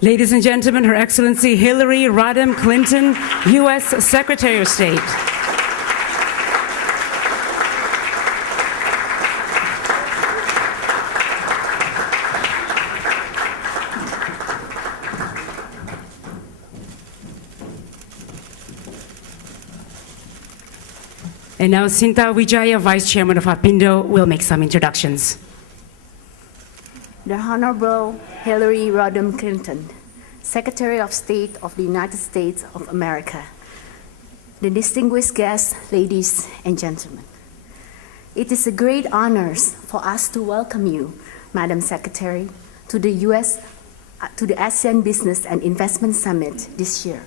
Ladies and gentlemen, Her Excellency Hillary Rodham Clinton, U.S. Secretary of State. And now Sinta Wijaya, Vice Chairman of APINDO, will make some introductions. The Honorable Hillary Rodham Clinton, Secretary of State of the United States of America, the distinguished guests, ladies and gentlemen. It is a great honor for us to welcome you, Madam Secretary, to the ASEAN Business and Investment Summit this year,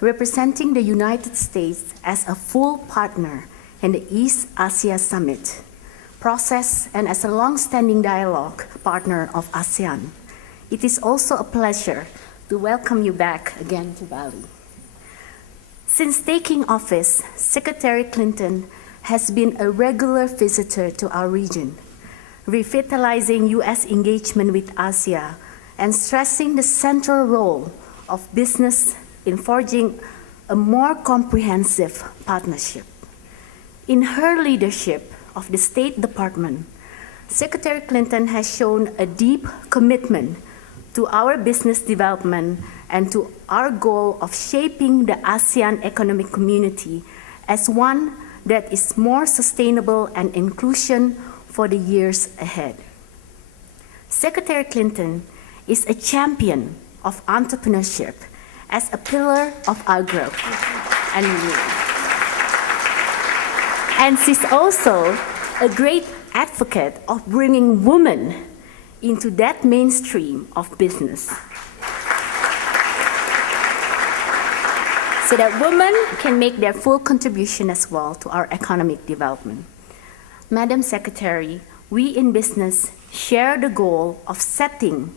representing the United States as a full partner in the East Asia Summit process and as a long-standing dialogue partner of ASEAN. It is also a pleasure to welcome you back again to Bali. Since taking office, Secretary Clinton has been a regular visitor to our region, revitalizing U.S. engagement with ASEAN and stressing the central role of business in forging a more comprehensive partnership. In her leadership of the State Department, Secretary Clinton has shown a deep commitment to our business development and to our goal of shaping the ASEAN economic community as one that is more sustainable and inclusive for the years ahead. Secretary Clinton is a champion of entrepreneurship as a pillar of our growth and renewal. And she's also a great advocate of bringing women into that mainstream of business, so that women can make their full contribution as well to our economic development. Madam Secretary, we in business share the goal of setting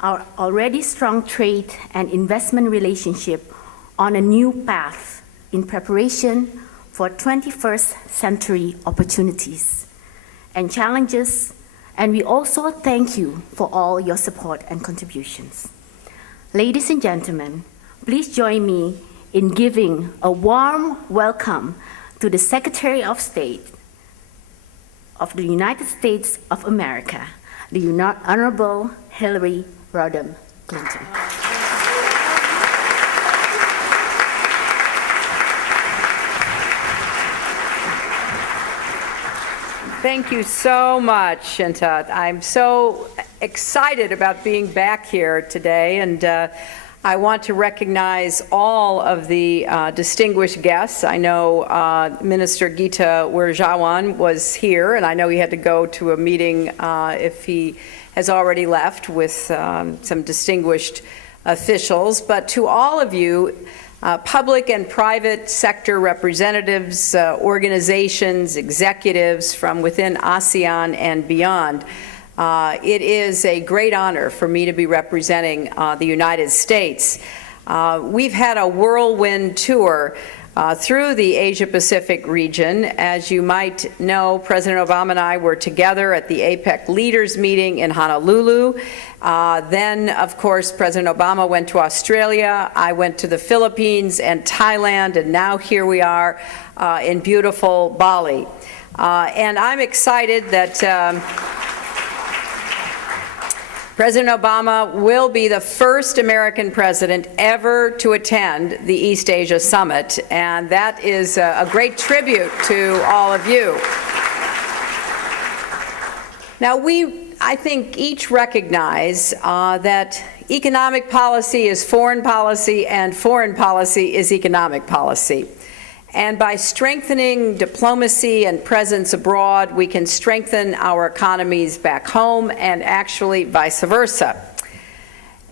our already strong trade and investment relationship on a new path in preparation for 21st century opportunities and challenges, and we also thank you for all your support and contributions. Ladies and gentlemen, please join me in giving a warm welcome to the Secretary of State of the United States of America, the Honorable Hillary Rodham Clinton. Thank you so much, Shinta. I'm so excited about being back here today, and I want to recognize all of the distinguished guests. I know Minister Gita Wirjawan was here, and I know he had to go to a meeting if he has already left with some distinguished officials. But to all of you, public and private sector representatives, organizations, executives from within ASEAN and beyond, it is a great honor for me to be representing the United States. We've had a whirlwind tour through the Asia-Pacific region. As you might know, President Obama and I were together at the APEC leaders meeting in Honolulu. Then, of course, President Obama went to Australia. I went to the Philippines and Thailand, and now here we are in beautiful Bali. And I'm excited that President Obama will be the first American president ever to attend the East Asia Summit, and that is a great tribute to all of you. Now, I think, each recognize that economic policy is foreign policy and foreign policy is economic policy. And by strengthening diplomacy and presence abroad, we can strengthen our economies back home and actually vice versa.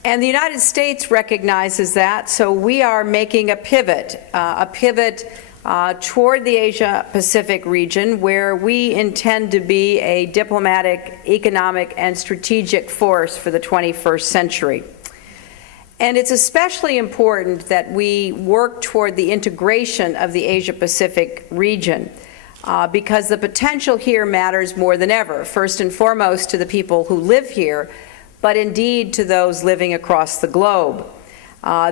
And the United States recognizes that, so we are making a pivot toward the Asia-Pacific region, where we intend to be a diplomatic, economic, and strategic force for the 21st century. And it's especially important that we work toward the integration of the Asia-Pacific region because the potential here matters more than ever, first and foremost to the people who live here, but indeed to those living across the globe.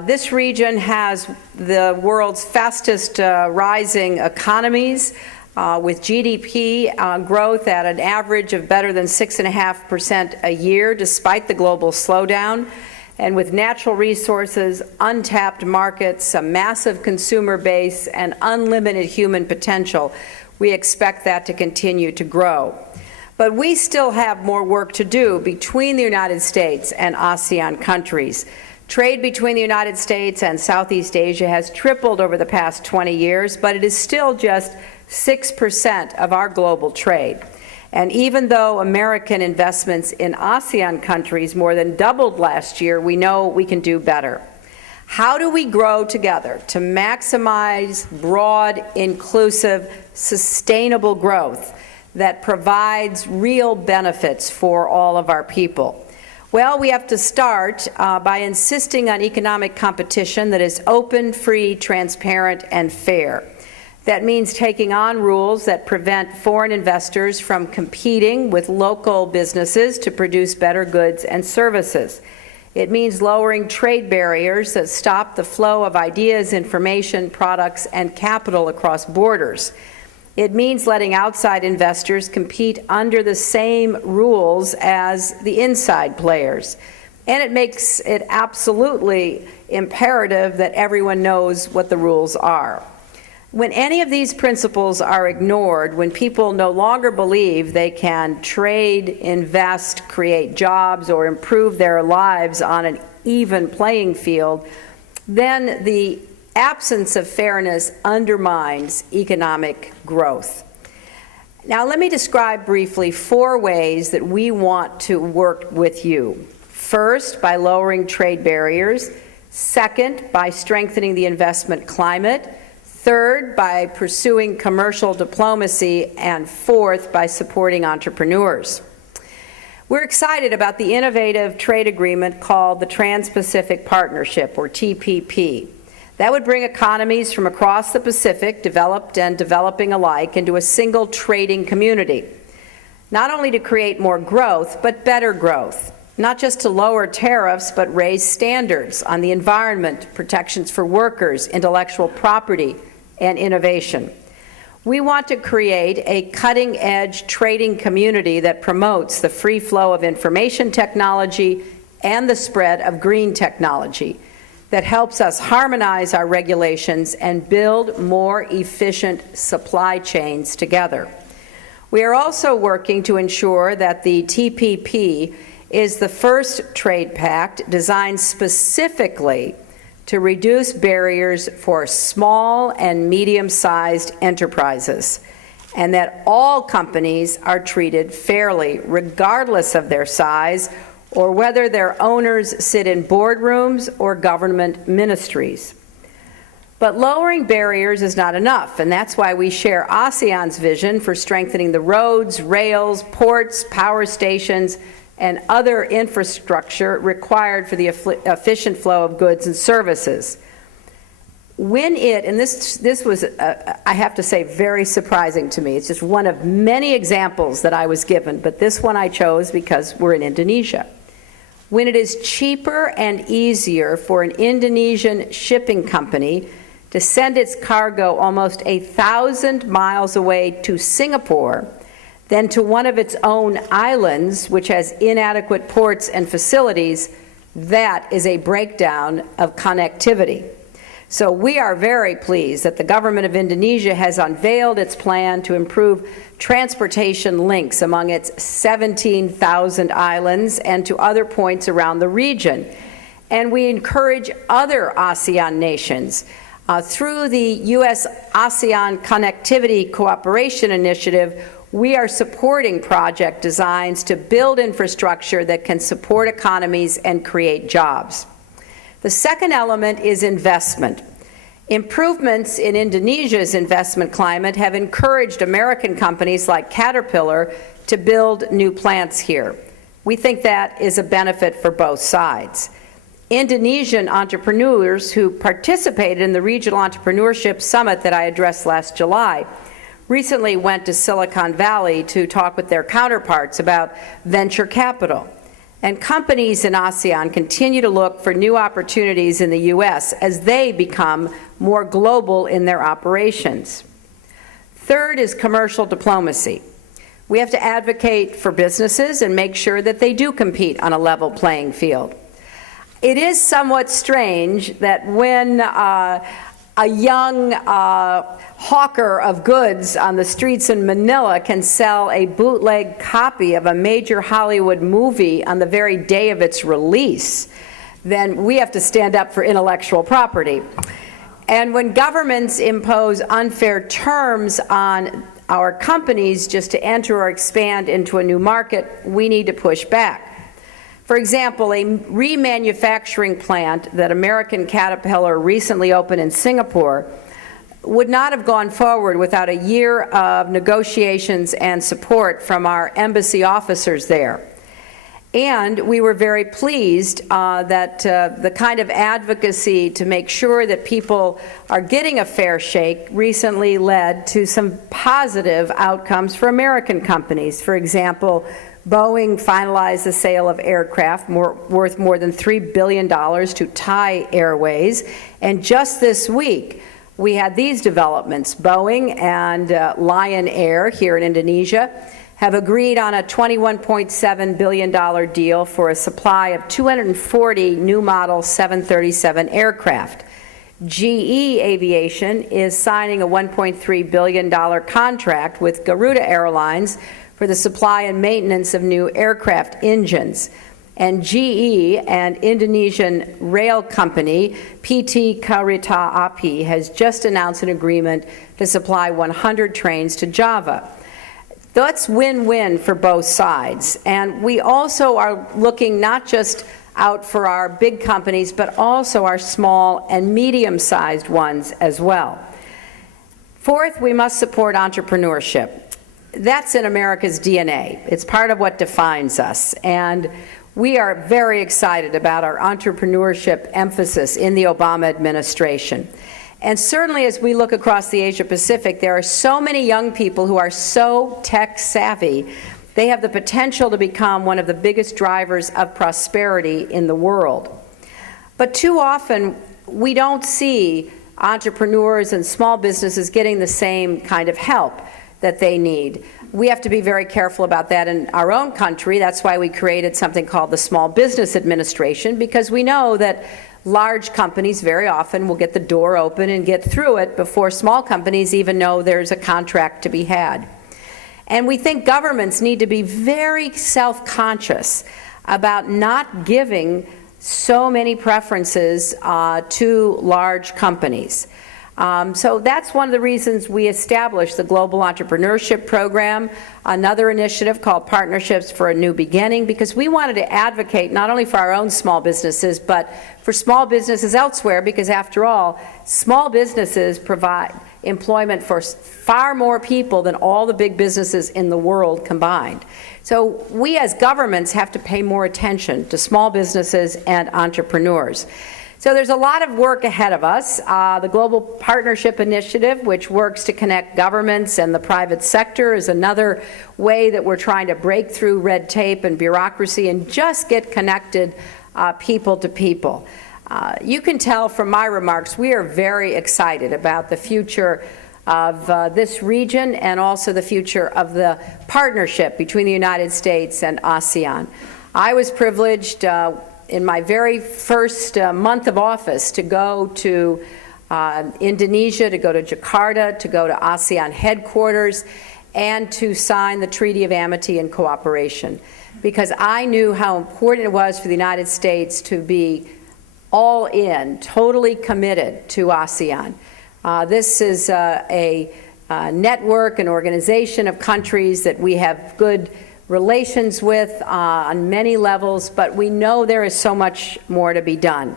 This region has the world's fastest rising economies, with GDP growth at an average of better than 6.5% a year, despite the global slowdown, and with natural resources, untapped markets, a massive consumer base, and unlimited human potential. We expect that to continue to grow. But we still have more work to do between the United States and ASEAN countries. Trade between the United States and Southeast Asia has tripled over the past 20 years, but it is still just 6% of our global trade. And even though American investments in ASEAN countries more than doubled last year, we know we can do better. How do we grow together to maximize broad, inclusive, sustainable growth that provides real benefits for all of our people? Well, we have to start by insisting on economic competition that is open, free, transparent, and fair. That means taking on rules that prevent foreign investors from competing with local businesses to produce better goods and services. It means lowering trade barriers that stop the flow of ideas, information, products, and capital across borders. It means letting outside investors compete under the same rules as the inside players. And it makes it absolutely imperative that everyone knows what the rules are. When any of these principles are ignored, when people no longer believe they can trade, invest, create jobs, or improve their lives on an even playing field, then the absence of fairness undermines economic growth. Now, let me describe briefly 4 ways that we want to work with you. First, by lowering trade barriers. Second, by strengthening the investment climate. Third, by pursuing commercial diplomacy. And fourth, by supporting entrepreneurs. We're excited about the innovative trade agreement called the Trans-Pacific Partnership, or TPP. That would bring economies from across the Pacific, developed and developing alike, into a single trading community, not only to create more growth, but better growth, not just to lower tariffs, but raise standards on the environment, protections for workers, intellectual property, and innovation. We want to create a cutting-edge trading community that promotes the free flow of information technology and the spread of green technology, that helps us harmonize our regulations and build more efficient supply chains together. We are also working to ensure that the TPP is the first trade pact designed specifically to reduce barriers for small and medium-sized enterprises, and that all companies are treated fairly, regardless of their size or whether their owners sit in boardrooms or government ministries. But lowering barriers is not enough, and that's why we share ASEAN's vision for strengthening the roads, rails, ports, power stations, and other infrastructure required for the efficient flow of goods and services. When it, and this was, I have to say, very surprising to me. It's just one of many examples that I was given, but this one I chose because we're in Indonesia. When it is cheaper and easier for an Indonesian shipping company to send its cargo almost 1,000 miles away to Singapore than to one of its own islands, which has inadequate ports and facilities, that is a breakdown of connectivity. So we are very pleased that the government of Indonesia has unveiled its plan to improve transportation links among its 17,000 islands and to other points around the region. And we encourage other ASEAN nations through the U.S.-ASEAN Connectivity Cooperation Initiative. We are supporting project designs to build infrastructure that can support economies and create jobs. The second element is investment. Improvements in Indonesia's investment climate have encouraged American companies like Caterpillar to build new plants here. We think that is a benefit for both sides. Indonesian entrepreneurs who participated in the Regional Entrepreneurship Summit that I addressed last July recently went to Silicon Valley to talk with their counterparts about venture capital. And companies in ASEAN continue to look for new opportunities in the U.S. as they become more global in their operations. Third is commercial diplomacy. We have to advocate for businesses and make sure that they do compete on a level playing field. It is somewhat strange that when a young hawker of goods on the streets in Manila can sell a bootleg copy of a major Hollywood movie on the very day of its release, then we have to stand up for intellectual property. And when governments impose unfair terms on our companies just to enter or expand into a new market, we need to push back. For example, a remanufacturing plant that American Caterpillar recently opened in Singapore would not have gone forward without a year of negotiations and support from our embassy officers there. And we were very pleased that the kind of advocacy to make sure that people are getting a fair shake recently led to some positive outcomes for American companies. For example, Boeing finalized the sale of aircraft worth more than $3 billion to Thai Airways. And just this week, we had these developments. Boeing and Lion Air here in Indonesia have agreed on a $21.7 billion deal for a supply of 240 new model 737 aircraft. GE Aviation is signing a $1.3 billion contract with Garuda Airlines for the supply and maintenance of new aircraft engines. And GE and Indonesian rail company PT Kereta Api has just announced an agreement to supply 100 trains to Java. That's win-win for both sides. And we also are looking not just out for our big companies, but also our small and medium-sized ones as well. Fourth, we must support entrepreneurship. That's in America's DNA. It's part of what defines us. And we are very excited about our entrepreneurship emphasis in the Obama administration. And certainly as we look across the Asia Pacific, there are so many young people who are so tech savvy, they have the potential to become one of the biggest drivers of prosperity in the world. But too often, we don't see entrepreneurs and small businesses getting the same kind of help that they need. We have to be very careful about that in our own country. That's why we created something called the Small Business Administration, because we know that large companies very often will get the door open and get through it before small companies even know there's a contract to be had. And we think governments need to be very self-conscious about not giving so many preferences to large companies. So that's one of the reasons we established the Global Entrepreneurship Program, another initiative called Partnerships for a New Beginning, because we wanted to advocate not only for our own small businesses, but for small businesses elsewhere, because after all, small businesses provide employment for far more people than all the big businesses in the world combined. So we as governments have to pay more attention to small businesses and entrepreneurs. So there's a lot of work ahead of us. The Global Partnership Initiative, which works to connect governments and the private sector, is another way that we're trying to break through red tape and bureaucracy and just get connected people to people. You can tell from my remarks, we are very excited about the future of this region and also the future of the partnership between the United States and ASEAN. I was privileged in my very first month of office to go to Indonesia, to go to Jakarta, to go to ASEAN headquarters, and to sign the Treaty of Amity and Cooperation, because I knew how important it was for the United States to be all in, totally committed to ASEAN. This is a network, an organization of countries that we have good relations with on many levels, but we know there is so much more to be done.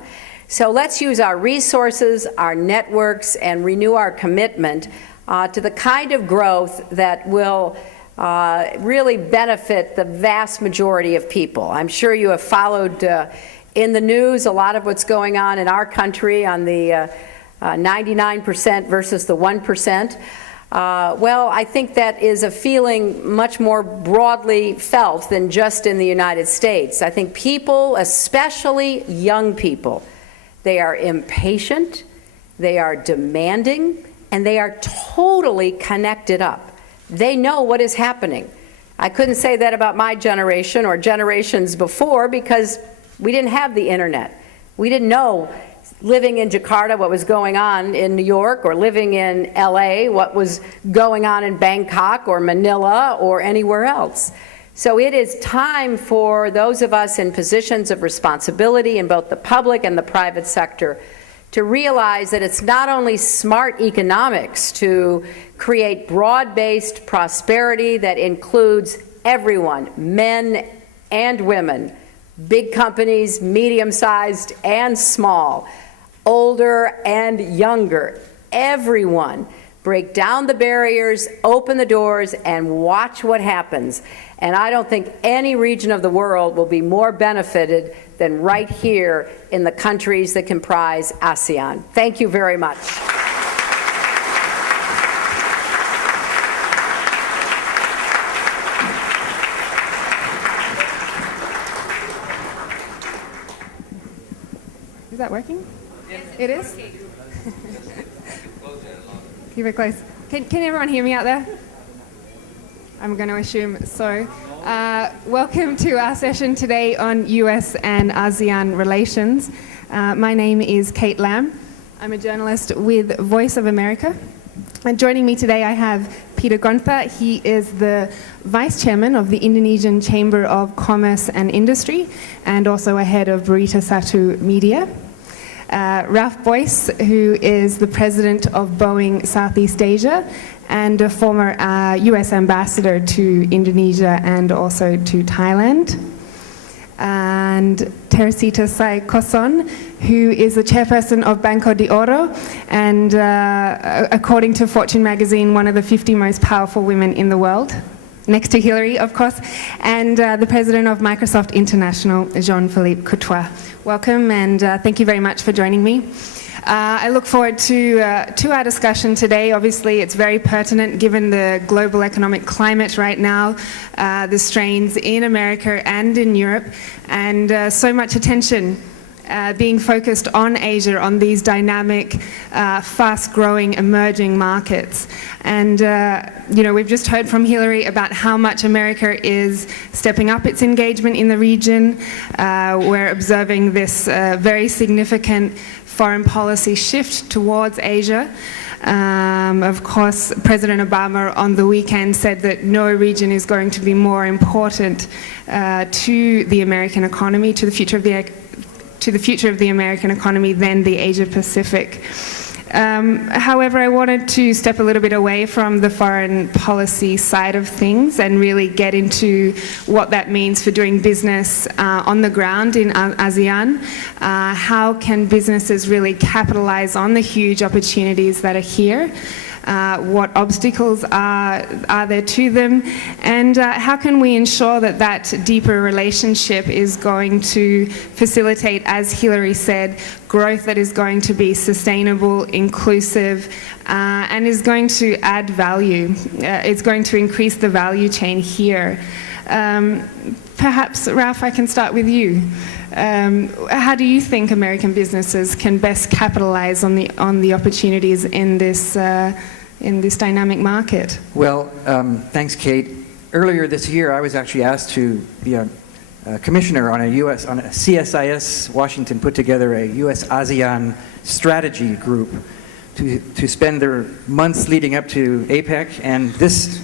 So let's use our resources, our networks, and renew our commitment to the kind of growth that will really benefit the vast majority of people. I'm sure you have followed in the news a lot of what's going on in our country on the 99% versus the 1%. Well, I think that is a feeling much more broadly felt than just in the United States. I think people, especially young people, they are impatient, they are demanding, and they are totally connected up. They know what is happening. I couldn't say that about my generation or generations before because we didn't have the internet. We didn't know, living in Jakarta, what was going on in New York, or living in LA, what was going on in Bangkok or Manila or anywhere else. So it is time for those of us in positions of responsibility in both the public and the private sector to realize that it's not only smart economics to create broad-based prosperity that includes everyone, men and women, big companies, medium-sized and small, older and younger, everyone. Break down the barriers, open the doors, and watch what happens. And I don't think any region of the world will be more benefited than right here in the countries that comprise ASEAN. Thank you very much. Is that working? It is? Keep it close. Can everyone hear me out there? I'm going to assume so. Welcome to our session today on US and ASEAN relations. My name is Kate Lamb. I'm a journalist with Voice of America. And joining me today I have Peter Gontha. He is the Vice Chairman of the Indonesian Chamber of Commerce and Industry and also a head of Berita Satu Media. Ralph Boyce, who is the president of Boeing Southeast Asia and a former US ambassador to Indonesia and also to Thailand. And Teresita Sai Koson, who is the chairperson of Banco de Oro and, according to Fortune magazine, one of the 50 most powerful women in the world. Next to Hillary, of course, and the president of Microsoft International, Jean-Philippe Courtois. Welcome, and thank you very much for joining me. I look forward to our discussion today. Obviously, it's very pertinent given the global economic climate right now, the strains in America and in Europe, and so much attention being focused on Asia, on these dynamic, fast-growing, emerging markets. And, you know, we've just heard from Hillary about how much America is stepping up its engagement in the region. We're observing this very significant foreign policy shift towards Asia. Of course, President Obama on the weekend said that no region is going to be more important to the American economy, to the future of the American economy than the Asia Pacific. However, I wanted to step a little bit away from the foreign policy side of things and really get into what that means for doing business on the ground in ASEAN. How can businesses really capitalize on the huge opportunities that are here? What obstacles are there to them, and how can we ensure that that deeper relationship is going to facilitate, as Hillary said, growth that is going to be sustainable, inclusive, and is going to add value. It's going to increase the value chain here. Perhaps, Ralph, I can start with you. How do you think American businesses can best capitalize on the opportunities in this dynamic market? Well, thanks, Kate. Earlier this year, I was actually asked to be a commissioner on a CSIS. Washington put together a U.S.-ASEAN strategy group to spend their months leading up to APEC and this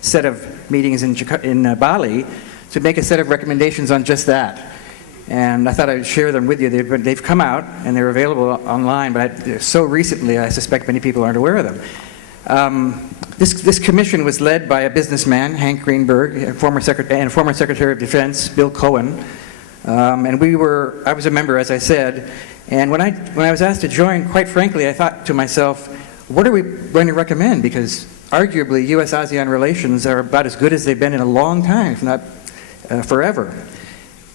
set of meetings in Bali to make a set of recommendations on just that. And I thought I'd share them with you. They've come out and they're available online, but so recently I suspect many people aren't aware of them. This commission was led by a businessman, Hank Greenberg, former Secretary of Defense, Bill Cohen, and I was a member, as I said. And when I was asked to join, quite frankly, I thought to myself, what are we going to recommend? Because arguably, U.S.-ASEAN relations are about as good as they've been in a long time, if not forever.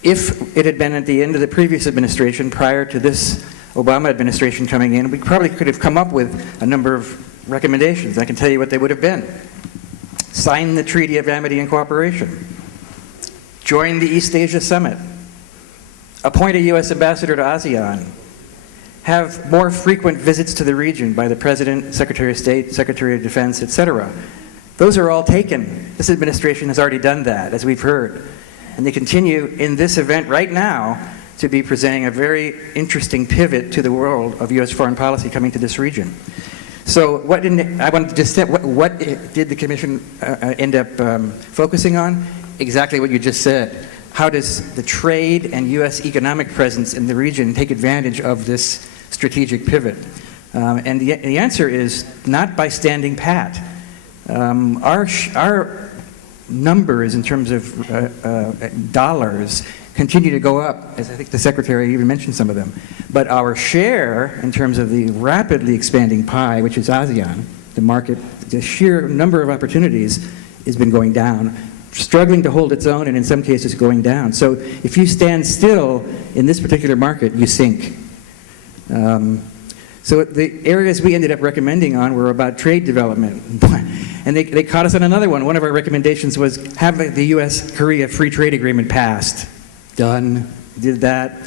If it had been at the end of the previous administration, prior to this Obama administration coming in, we probably could have come up with a number of recommendations. I can tell you what they would have been. Sign the Treaty of Amity and Cooperation. Join the East Asia Summit. Appoint a U.S. ambassador to ASEAN. Have more frequent visits to the region by the President, Secretary of State, Secretary of Defense, etc. Those are all taken. This administration has already done that, as we've heard. And they continue in this event right now to be presenting a very interesting pivot to the world of U.S. foreign policy coming to this region. So what did the Commission end up focusing on? Exactly what you just said. How does the trade and U.S. economic presence in the region take advantage of this strategic pivot? And the answer is not by standing pat. Our numbers in terms of dollars continue to go up, as I think the Secretary even mentioned some of them. But our share in terms of the rapidly expanding pie, which is ASEAN, the market, the sheer number of opportunities has been going down, struggling to hold its own, and in some cases going down. So if you stand still in this particular market, you sink. So the areas we ended up recommending on were about trade development. And they caught us on another one. One of our recommendations was have the U.S.-Korea free trade agreement passed. Done. Did that.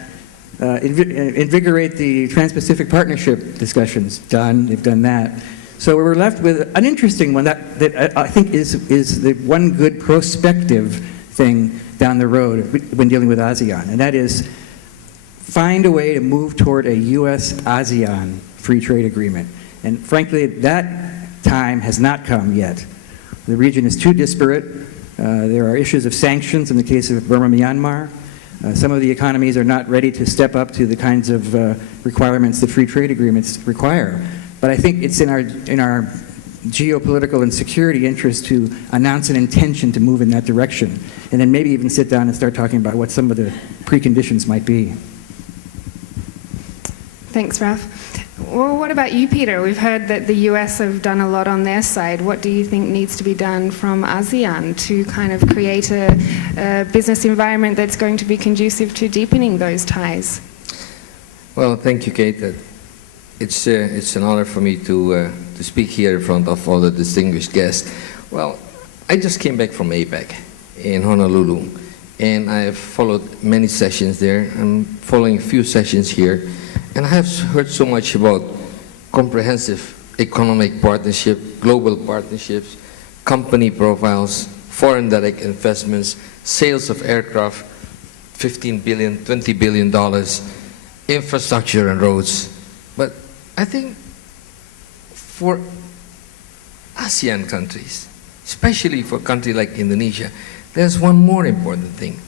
Invigorate the Trans-Pacific Partnership discussions. Done. They've done that. So we were left with an interesting one that I think is the one good prospective thing down the road when dealing with ASEAN, and that is find a way to move toward a U.S.-ASEAN free trade agreement. And frankly, that time has not come yet. The region is too disparate. There are issues of sanctions in the case of Burma, Myanmar. Some of the economies are not ready to step up to the kinds of requirements that free trade agreements require. But I think it's in our geopolitical and security interest to announce an intention to move in that direction, and then maybe even sit down and start talking about what some of the preconditions might be. Thanks, Ralph. Well, what about you, Peter? We've heard that the US have done a lot on their side. What do you think needs to be done from ASEAN to kind of create a business environment that's going to be conducive to deepening those ties? Well, thank you, Kate. It's an honor for me to speak here in front of all the distinguished guests. Well, I just came back from APEC in Honolulu, and I have followed many sessions there. I'm following a few sessions here, and I have heard so much about comprehensive economic partnership, global partnerships, company profiles, foreign direct investments, sales of aircraft, $15 billion, $20 billion, infrastructure and roads. But I think for ASEAN countries, especially for a country like Indonesia, there's one more important thing,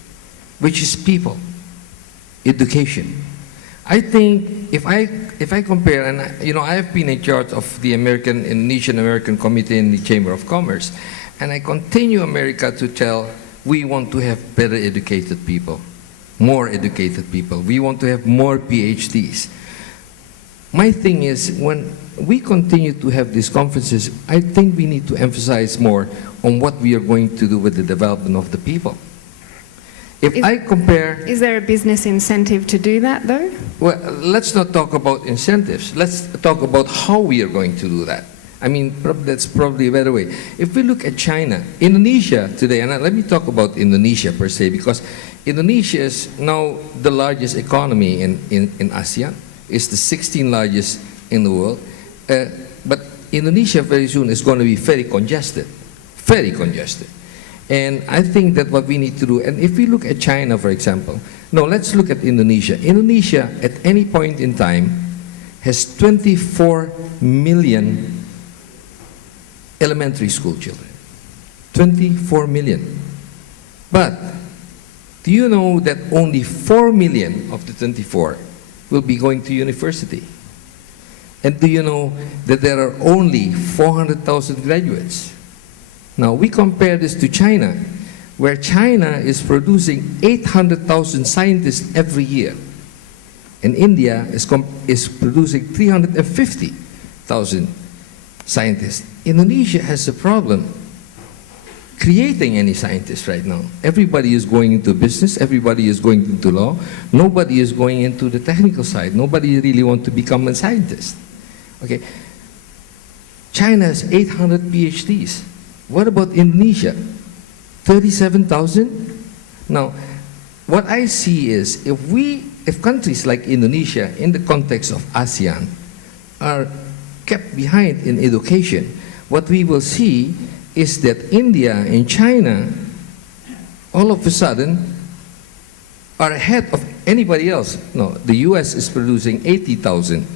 which is people, education. I think if I compare, and I have been in charge of the Indonesian-American Committee in the Chamber of Commerce, and I continue America to tell we want to have better educated people, more educated people. We want to have more PhDs. My thing is, when we continue to have these conferences, I think we need to emphasize more on what we are going to do with the development of the people. Is there a business incentive to do that, though? Well, let's not talk about incentives. Let's talk about how we are going to do that. I mean, that's probably a better way. If we look at China, Indonesia today, and let me talk about Indonesia per se, because Indonesia is now the largest economy in ASEAN. It's the 16th largest in the world. But Indonesia very soon is going to be very congested. Very congested. And I think that what we need to do, and if we look at China, for example, no, let's look at Indonesia. Indonesia, at any point in time, has 24 million elementary school children. 24 million. But do you know that only 4 million of the 24 will be going to university? And do you know that there are only 400,000 graduates? Now, we compare this to China, where China is producing 800,000 scientists every year. And India is producing 350,000 scientists. Indonesia has a problem creating any scientists right now. Everybody is going into business, everybody is going into law, nobody is going into the technical side, nobody really wants to become a scientist. Okay. China has 800 PhDs. What about Indonesia? 37,000? Now, what I see is if countries like Indonesia, in the context of ASEAN, are kept behind in education, what we will see is that India and China, all of a sudden, are ahead of anybody else. No, the US is producing 80,000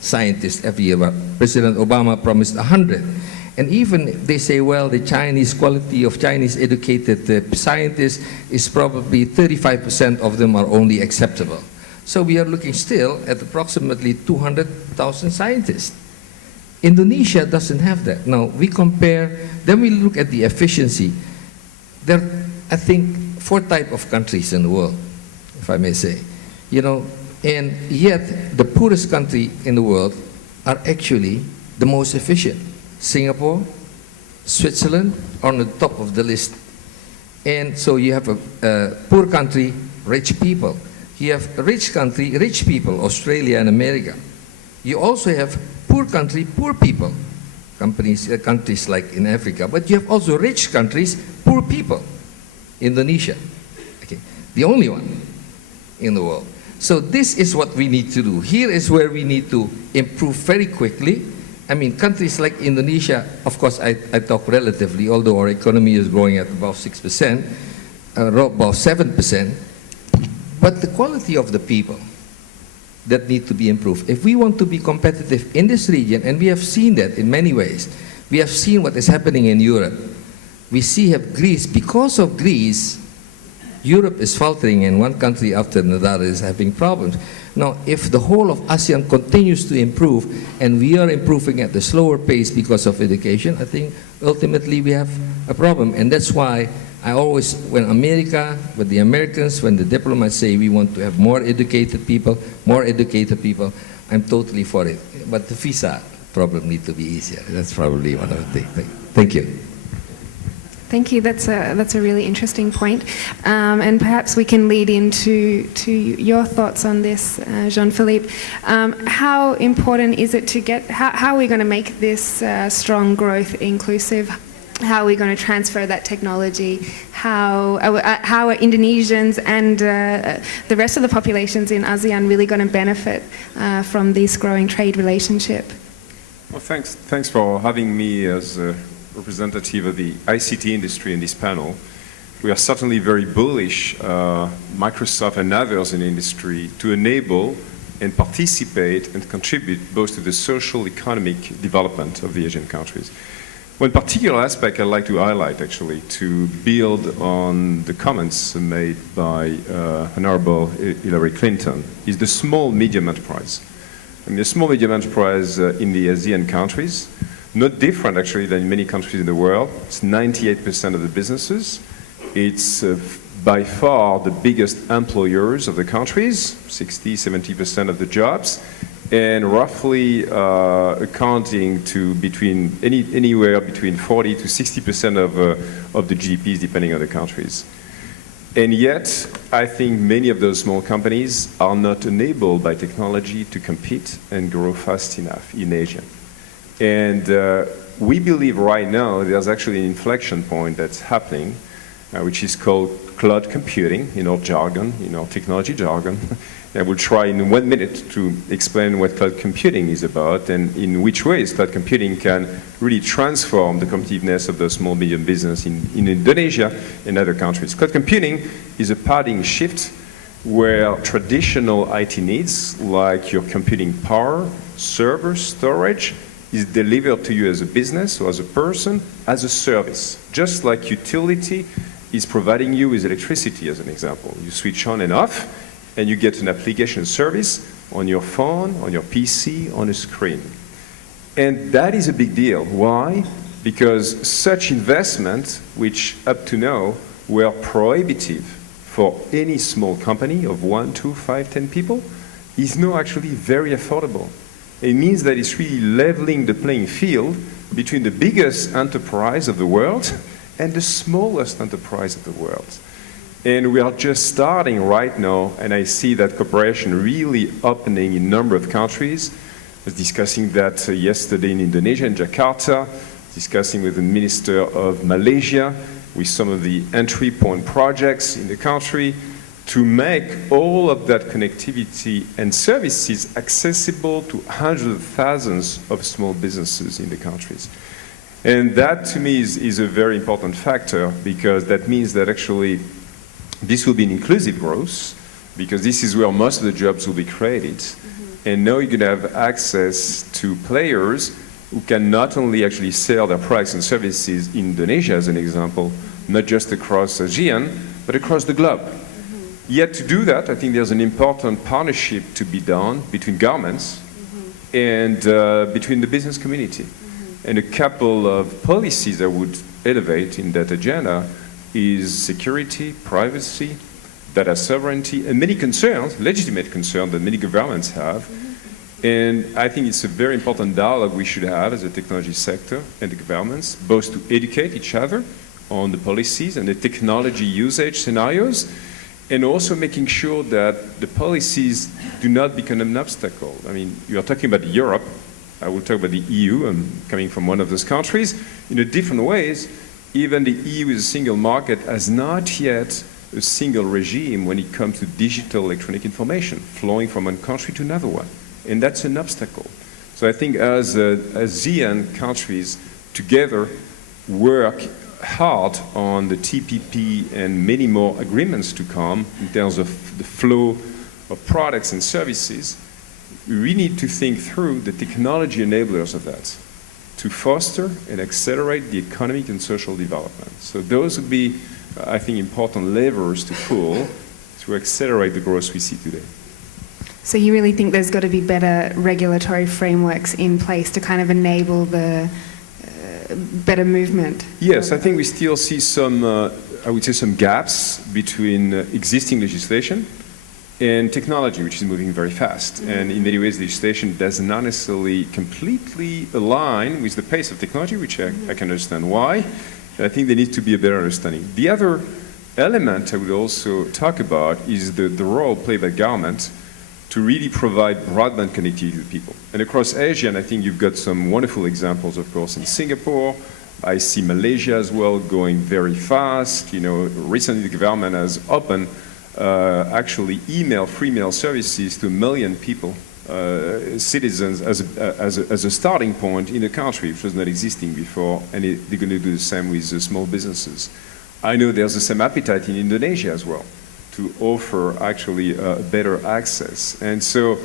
scientists every year. President Obama promised 100. And even they say, well, the Chinese quality of Chinese educated scientists is probably 35% of them are only acceptable. So we are looking still at approximately 200,000 scientists. Indonesia doesn't have that. Now we compare, then we look at the efficiency. There are, I think, 4 types of countries in the world, if I may say. You know, and yet the poorest country in the world are actually the most efficient. Singapore, Switzerland are on the top of the list. And so you have a poor country, rich people. You have a rich country, rich people, Australia and America. You also have poor country, poor people, countries like in Africa. But you have also rich countries, poor people, Indonesia. Okay. The only one in the world. So this is what we need to do. Here is where we need to improve very quickly. I mean, countries like Indonesia, of course, I talk relatively, although our economy is growing at about 6%, about 7%, but the quality of the people that need to be improved. If we want to be competitive in this region, and we have seen that in many ways, we have seen what is happening in Europe. We see Greece, because of Greece, Europe is faltering and one country after another is having problems. Now, if the whole of ASEAN continues to improve and we are improving at a slower pace because of education, I think ultimately we have a problem. And that's why I always, when the Americans, when the diplomats say we want to have more educated people, I'm totally for it. But the visa problem needs to be easier. That's probably one of the things. Thank you. Thank you. That's a really interesting point. And perhaps we can lead into your thoughts on this, Jean-Philippe. How important is it to how are we going to make this strong growth inclusive? How are we going to transfer that technology? How are Indonesians and the rest of the populations in ASEAN really going to benefit from this growing trade relationship? Well, thanks for having me as a representative of the ICT industry in this panel. We are certainly very bullish, Microsoft and others in the industry, to enable and participate and contribute both to the social, economic development of the Asian countries. One particular aspect I'd like to highlight, actually, to build on the comments made by Honorable Hillary Clinton, is the small-medium enterprise. I mean, the small-medium enterprise in the ASEAN countries, not different, actually, than in many countries in the world. It's 98% of the businesses. It's by far the biggest employers of the countries, 60–70% of the jobs, and roughly accounting to anywhere between 40–60% of the GDPs, depending on the countries. And yet, I think many of those small companies are not enabled by technology to compete and grow fast enough in Asia. And we believe right now there's actually an inflection point that's happening, which is called cloud computing in our jargon, in our technology jargon. I will try in 1 minute to explain what cloud computing is about and in which ways cloud computing can really transform the competitiveness of the small medium business in Indonesia and other countries. Cloud computing is a paradigm shift where traditional IT needs, like your computing power, server, storage, is delivered to you as a business or as a person, as a service. Just like utility is providing you with electricity, as an example. You switch on and off, and you get an application service on your phone, on your PC, on a screen. And that is a big deal. Why? Because such investments, which up to now were prohibitive for any small company of 1, 2, 5, 10 people, is now actually very affordable. It means that it's really leveling the playing field between the biggest enterprise of the world and the smallest enterprise of the world. And we are just starting right now, and I see that cooperation really opening in a number of countries. I was discussing that yesterday in Indonesia, in Jakarta, discussing with the Minister of Malaysia, with some of the entry point projects in the country, to make all of that connectivity and services accessible to hundreds of thousands of small businesses in the countries. And that, to me, is a very important factor, because that means that actually this will be an inclusive growth, because this is where most of the jobs will be created. And now you're going to have access to players who can not only actually sell their products and services in Indonesia, as an example, not just across ASEAN, but across the globe. Yet to do that, I think there's an important partnership to be done between governments and between the business community. And a couple of policies I would elevate in that agenda is security, privacy, data sovereignty, and many concerns, legitimate concerns that many governments have. And I think it's a very important dialogue we should have as a technology sector and the governments, both to educate each other on the policies and the technology usage scenarios, and also making sure that the policies do not become an obstacle. I mean, you are talking about Europe. I will talk about the EU. I'm coming from one of those countries. In a different ways, even the EU as a single market has not yet a single regime when it comes to digital electronic information flowing from one country to another one. And that's an obstacle. So I think as ASEAN countries together work hard on the TPP and many more agreements to come in terms of the flow of products and services, we need to think through the technology enablers of that to foster and accelerate the economic and social development. So those would be, I think, important levers to pull to accelerate the growth we see today. So you really think there's got to be better regulatory frameworks in place to kind of enable the better movement? Yes, I think we still see some, I would say, some gaps between existing legislation and technology, which is moving very fast. And in many ways, legislation does not necessarily completely align with the pace of technology, which I can understand why. And I think there needs to be a better understanding. The other element I would also talk about is the role played by government to really provide broadband connectivity to people. And across Asia, and I think you've got some wonderful examples, of course, in Singapore. I see Malaysia as well going very fast. You know, recently the government has opened actually free mail services to 1 million people, citizens, as a starting point in the country, which was not existing before, and they're going to do the same with small businesses. I know there's the same appetite in Indonesia as well to offer actually better access. And so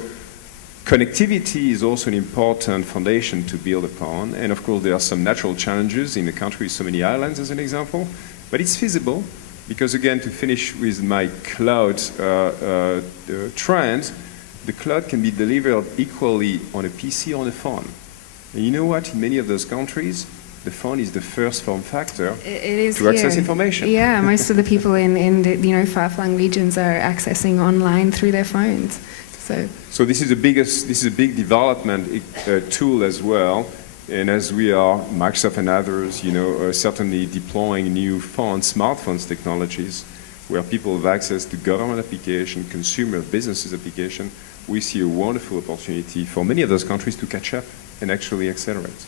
connectivity is also an important foundation to build upon. And of course, there are some natural challenges in the country with so many islands, as an example, but it's feasible. Because again, to finish with my cloud trend, the cloud can be delivered equally on a PC or on a phone. And you know what? In many of those countries, the phone is the first form factor to access information. Yeah, most of the people in the far-flung regions are accessing online through their phones. So this is a big development tool as well. And as we are, Microsoft and others, certainly deploying new smartphones technologies, where people have access to government application, consumer businesses application, we see a wonderful opportunity for many of those countries to catch up and actually accelerate.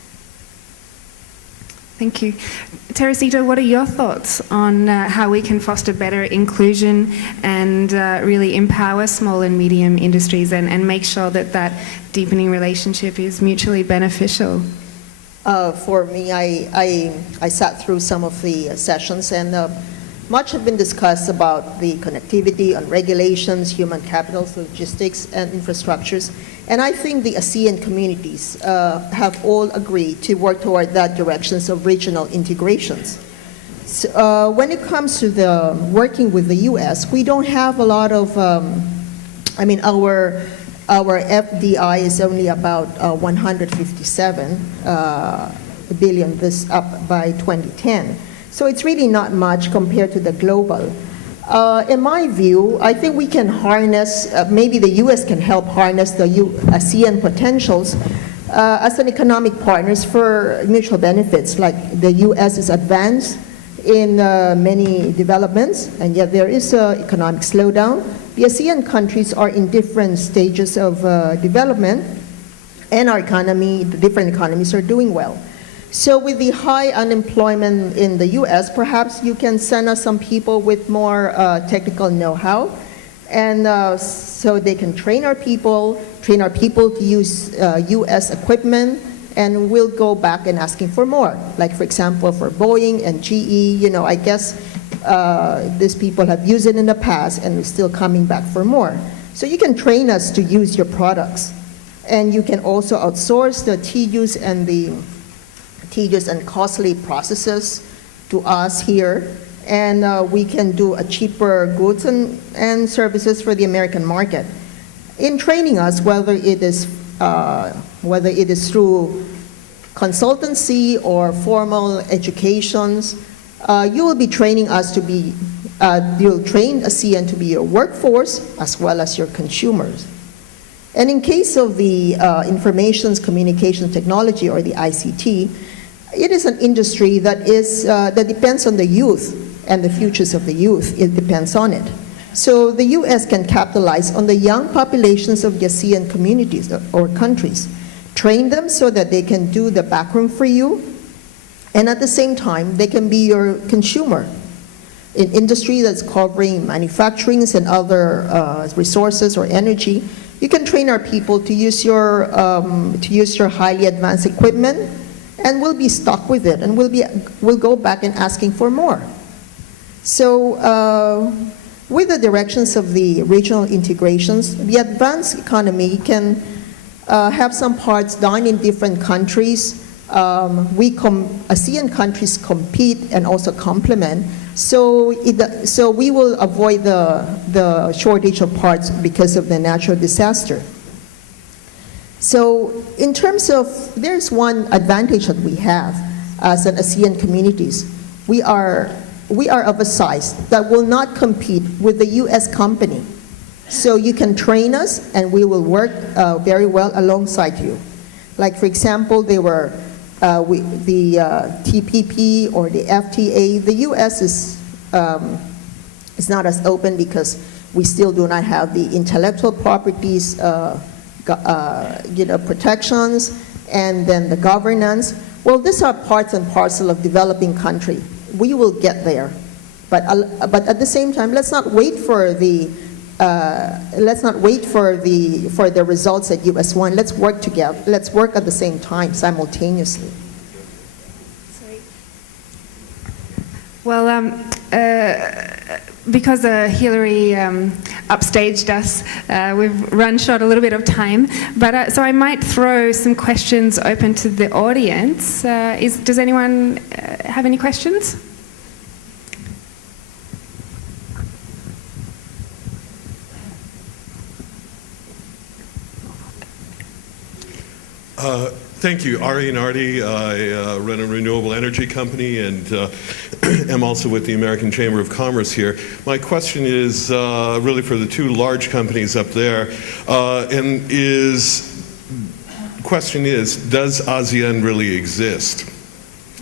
Thank you. Teresita, what are your thoughts on how we can foster better inclusion and really empower small and medium industries and make sure that that deepening relationship is mutually beneficial? For me, I sat through some of the sessions, and much have been discussed about the connectivity on regulations, human capital, logistics, and infrastructures. And I think the ASEAN communities have all agreed to work toward that directions of regional integrations. So, when it comes to the working with the U.S., we don't have a lot of, our FDI is only about 157 billion, this up by 2010. So it's really not much compared to the global. In my view, I think we can harness, maybe the U.S. can help harness the ASEAN potentials as an economic partners for mutual benefits, like the U.S. is advanced in many developments, and yet there is an economic slowdown. The ASEAN countries are in different stages of development. and our economy, the different economies are doing well. So with the high unemployment in the US, perhaps you can send us some people with more technical know-how, and so they can train our people to use US equipment, and we'll go back and asking for more. Like for example, for Boeing and GE, I guess these people have used it in the past and we're still coming back for more. So you can train us to use your products. And you can also outsource the tedious and costly processes to us here. And we can do a cheaper goods and services for the American market. In training us, whether it is through consultancy or formal educations, you will be training us to be, you'll train ASEAN to be your workforce as well as your consumers. And in case of the information communication technology, or the ICT, it is an industry that depends on the youth and the futures of the youth. It depends on it. So the US can capitalize on the young populations of the ASEAN communities or countries, train them so that they can do the backroom for you, and at the same time, they can be your consumer. In industry that's covering manufacturing and other resources or energy, you can train our people to use your highly advanced equipment, and we'll be stuck with it, and we'll go back and asking for more. So with the directions of the regional integrations, the advanced economy can have some parts done in different countries. ASEAN countries compete and also complement. So we will avoid the shortage of parts because of the natural disaster. So in terms of, there's one advantage that we have as an ASEAN communities. We are of a size that will not compete with the US company. So you can train us and we will work very well alongside you. Like for example, they were the TPP or the FTA. The US is not as open because we still do not have the intellectual properties protections, and then the governance. Well, these are parts and parcel of developing country. We will get there, but at the same time, let's not wait for the results that US want. Let's work together. Let's work at the same time, simultaneously. Well, because Hillary upstaged us, we've run short a little bit of time. But so I might throw some questions open to the audience. Does anyone have any questions? Thank you. Ari Nardi. I run a renewable energy company and am also with the American Chamber of Commerce here. My question is really for the two large companies up there, question is, does ASEAN really exist?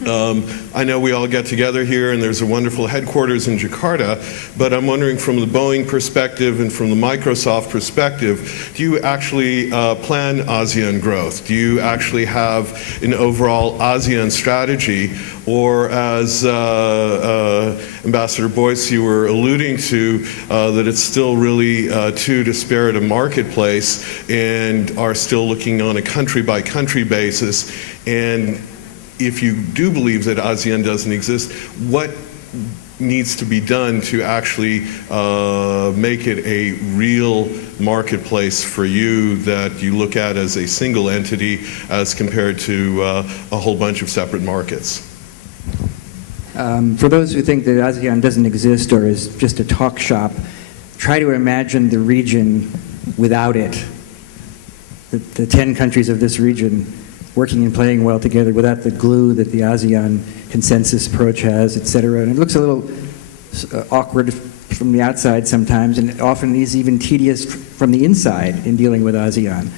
I know we all get together here and there's a wonderful headquarters in Jakarta, but I'm wondering from the Boeing perspective and from the Microsoft perspective, do you actually plan ASEAN growth? Do you actually have an overall ASEAN strategy? Or as Ambassador Boyce, you were alluding to, that it's still really too disparate a marketplace and are still looking on a country-by-country basis. And if you do believe that ASEAN doesn't exist, what needs to be done to actually make it a real marketplace for you that you look at as a single entity as compared to a whole bunch of separate markets? For those who think that ASEAN doesn't exist or is just a talk shop, try to imagine the region without it. The 10 countries of this region working and playing well together without the glue that the ASEAN consensus approach has, et cetera. And it looks a little awkward from the outside sometimes, and it often is even tedious from the inside in dealing with ASEAN.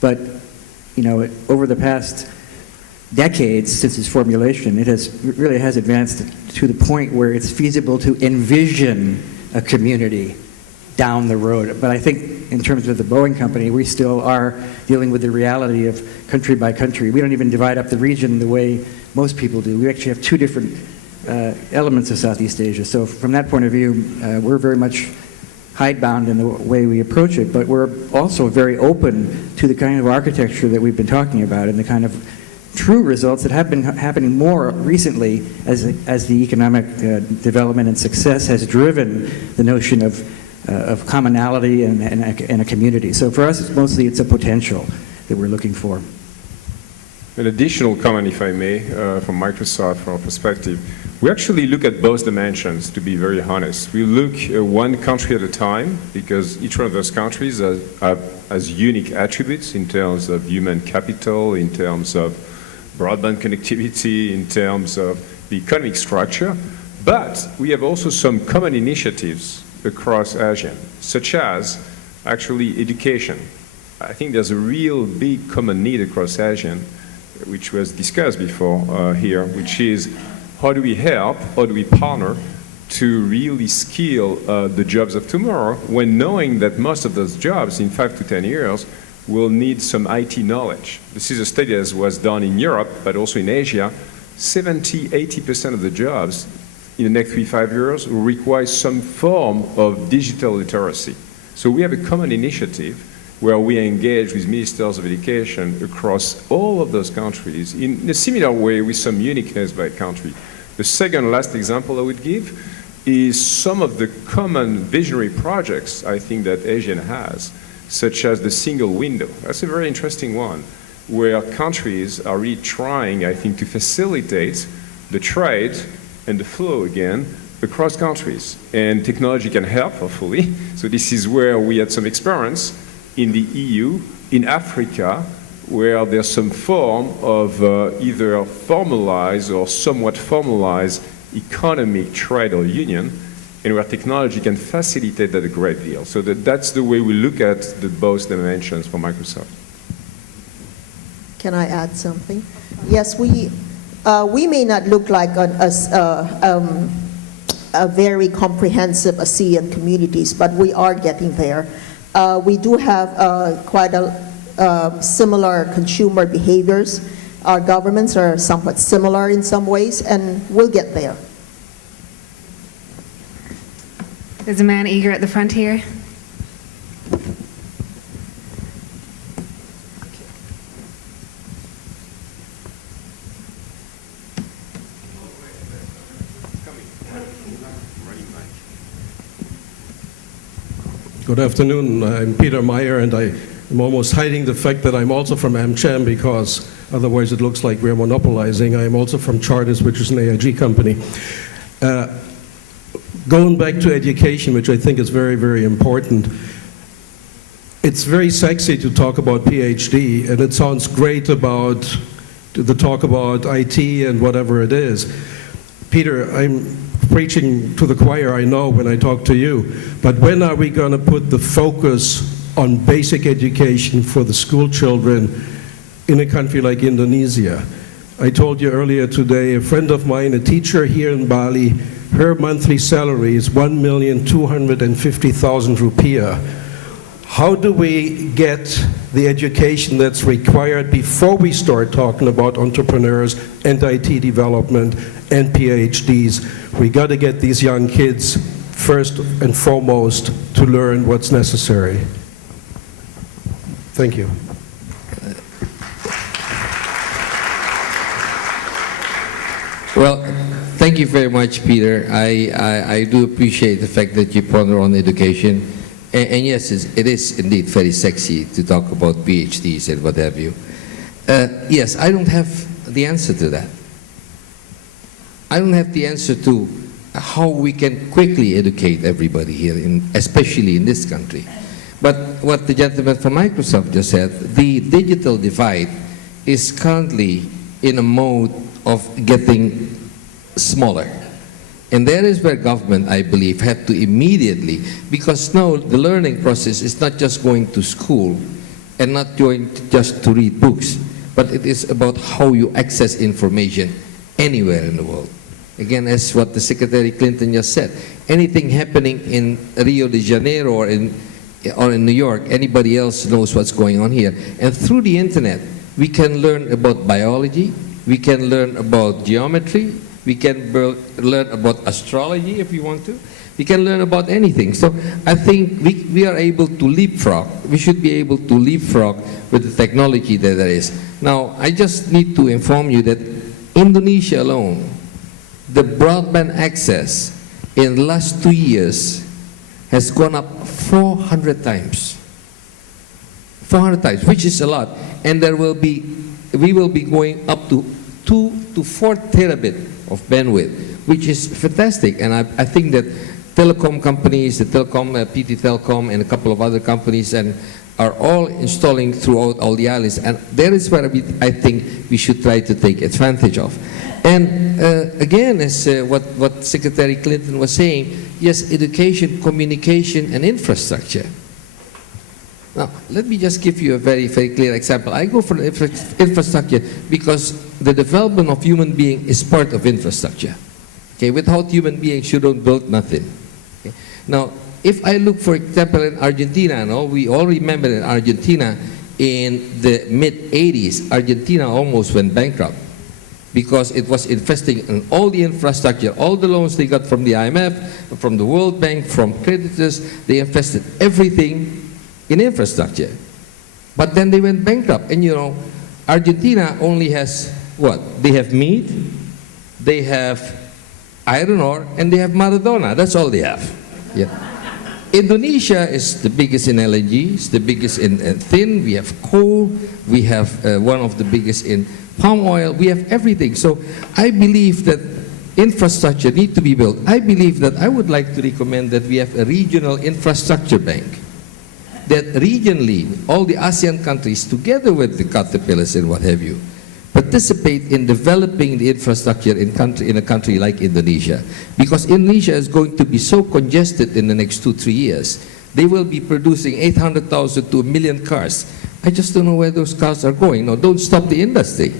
But, over the past decades since its formulation, it really has advanced to the point where it's feasible to envision a community down the road. But I think in terms of the Boeing company, we still are dealing with the reality of country by country. We don't even divide up the region the way most people do. We actually have two different elements of Southeast Asia. So from that point of view, we're very much hidebound in the way we approach it, but we're also very open to the kind of architecture that we've been talking about and the kind of true results that have been happening more recently as the economic development and success has driven the notion of commonality and a community. So for us, it's a potential that we're looking for. An additional comment, if I may, from Microsoft, from our perspective. We actually look at both dimensions, to be very honest. We look one country at a time, because each one of those countries has unique attributes in terms of human capital, in terms of broadband connectivity, in terms of the economic structure. But we have also some common initiatives across ASEAN, such as actually education. I think there's a real big common need across ASEAN, which was discussed before here, which is how do we help, how do we partner to really skill the jobs of tomorrow, when knowing that most of those jobs in 5 to 10 years will need some IT knowledge. This is a study that was done in Europe, but also in Asia. 70–80% of the jobs in the next 3–5 years will require some form of digital literacy. So we have a common initiative where we engage with ministers of education across all of those countries in a similar way with some uniqueness by country. The second last example I would give is some of the common visionary projects I think that ASEAN has, such as the single window. That's a very interesting one, where countries are really trying, I think, to facilitate the trade and the flow again across countries. And technology can help, hopefully. So this is where we had some experience in the EU, in Africa, where there's some form of either formalized or somewhat formalized economic trade or union, and where technology can facilitate that a great deal. So that's the way we look at the both dimensions for Microsoft. Can I add something? Yes, we may not look like a very comprehensive ASEAN communities, but we are getting there. We do have quite a similar consumer behaviors. Our governments are somewhat similar in some ways, and we'll get there. There's a man eager at the front here. Good afternoon. I'm Peter Meyer, and I am almost hiding the fact that I'm also from AmCham, because otherwise it looks like we're monopolizing. I am also from Charters, which is an AIG company. Going back to education, which I think is very, very important, it's very sexy to talk about PhD, and it sounds great to talk about IT and whatever it is. Peter, I'm preaching to the choir, I know, when I talk to you, but when are we going to put the focus on basic education for the school children in a country like Indonesia? I told you earlier today, a friend of mine, a teacher here in Bali, her monthly salary is 1,250,000 rupiah. How do we get the education that's required before we start talking about entrepreneurs and IT development and PhDs? We got to get these young kids first and foremost to learn what's necessary. Thank you. Well, thank you very much, Peter. I do appreciate the fact that you ponder on education. And yes, it is indeed very sexy to talk about PhDs and what have you. Yes, I don't have the answer to that. I don't have the answer to how we can quickly educate everybody here, especially in this country. But what the gentleman from Microsoft just said, the digital divide is currently in a mode of getting smaller. And that is where government, I believe, had to immediately, because now the learning process is not just going to school and not going just to read books, but it is about how you access information anywhere in the world. Again, as what the Secretary Clinton just said, anything happening in Rio de Janeiro or in New York, anybody else knows what's going on here. And through the internet, we can learn about biology, we can learn about geometry, we can learn about astrology if you want to. We can learn about anything. So I think we are able to leapfrog. We should be able to leapfrog with the technology that there is. Now, I just need to inform you that Indonesia alone, the broadband access in the last 2 years has gone up 400 times. 400 times, which is a lot. And we will be going up to 2 to 4 terabit of bandwidth, which is fantastic. And I think that telecom companies, the telecom, PT Telecom, and a couple of other companies, and are all installing throughout all the islands. And that is where I think we should try to take advantage of. And again, as what Secretary Clinton was saying, yes, education, communication, and infrastructure. Now, let me just give you a very, very clear example. I go for infrastructure because the development of human being is part of infrastructure. Okay, without human beings, you don't build nothing. Okay? Now, if I look, for example, in Argentina, we all remember in Argentina, in the mid-80s, Argentina almost went bankrupt because it was investing in all the infrastructure, all the loans they got from the IMF, from the World Bank, from creditors. They invested everything in infrastructure. But then they went bankrupt. And Argentina only has what? They have meat, they have iron ore, and they have Maradona. That's all they have. Yeah. Indonesia is the biggest in LNG, it's the biggest in tin, we have coal, we have one of the biggest in palm oil, we have everything. So I believe that infrastructure needs to be built. I believe that I would like to recommend that we have a regional infrastructure bank. That regionally, all the ASEAN countries, together with the caterpillars and what have you, participate in developing the infrastructure in a country like Indonesia. Because Indonesia is going to be so congested in the next 2-3 years. They will be producing 800,000 to 1 million cars. I just don't know where those cars are going. No, don't stop the industry.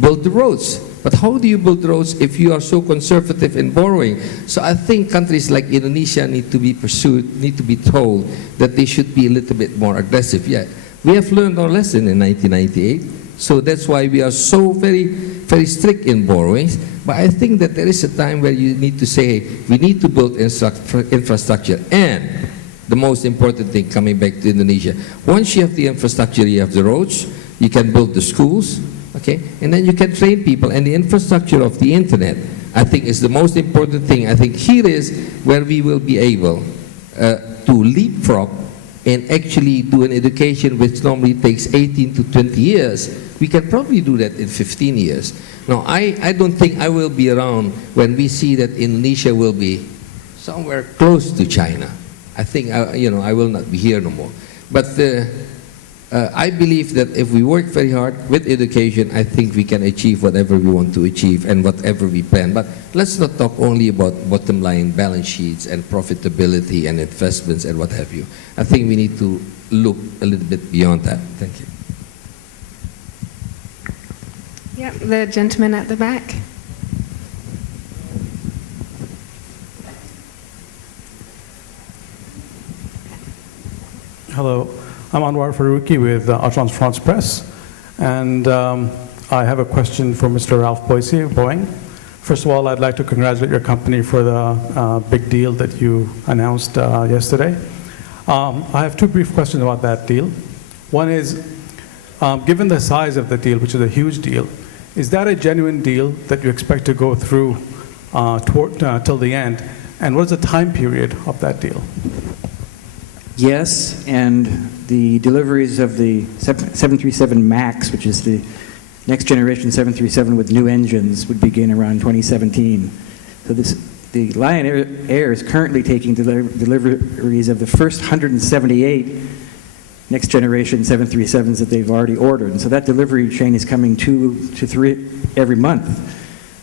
Build the roads. But how do you build roads if you are so conservative in borrowing? So I think countries like Indonesia need to be pursued, need to be told that they should be a little bit more aggressive. Yeah, we have learned our lesson in 1998. So that's why we are so very, very strict in borrowings. But I think that there is a time where you need to say, hey, we need to build infrastructure. And the most important thing, coming back to Indonesia, once you have the infrastructure, you have the roads, you can build the schools, okay? And then you can train people. And the infrastructure of the internet, I think, is the most important thing. I think here is where we will be able to leapfrog and actually do an education which normally takes 18 to 20 years. We can probably do that in 15 years. Now, I don't think I will be around when we see that Indonesia will be somewhere close to China. I think, I will not be here no more. But I believe that if we work very hard with education, I think we can achieve whatever we want to achieve and whatever we plan. But let's not talk only about bottom line balance sheets and profitability and investments and what have you. I think we need to look a little bit beyond that. Thank you. Yeah, the gentleman at the back. Hello, I'm Anwar Faruqi with Agence France Presse, and I have a question for Mr. Ralph Boyce of Boeing. First of all, I'd like to congratulate your company for the big deal that you announced yesterday. I have two brief questions about that deal. One is, given the size of the deal, which is a huge deal, is that a genuine deal that you expect to go through till the end? And what is the time period of that deal? Yes, and the deliveries of the 737 MAX, which is the next generation 737 with new engines, would begin around 2017. So the Lion Air is currently taking deliveries of the first 178 next generation 737s that they've already ordered. And so that delivery chain is coming 2 to 3 every month.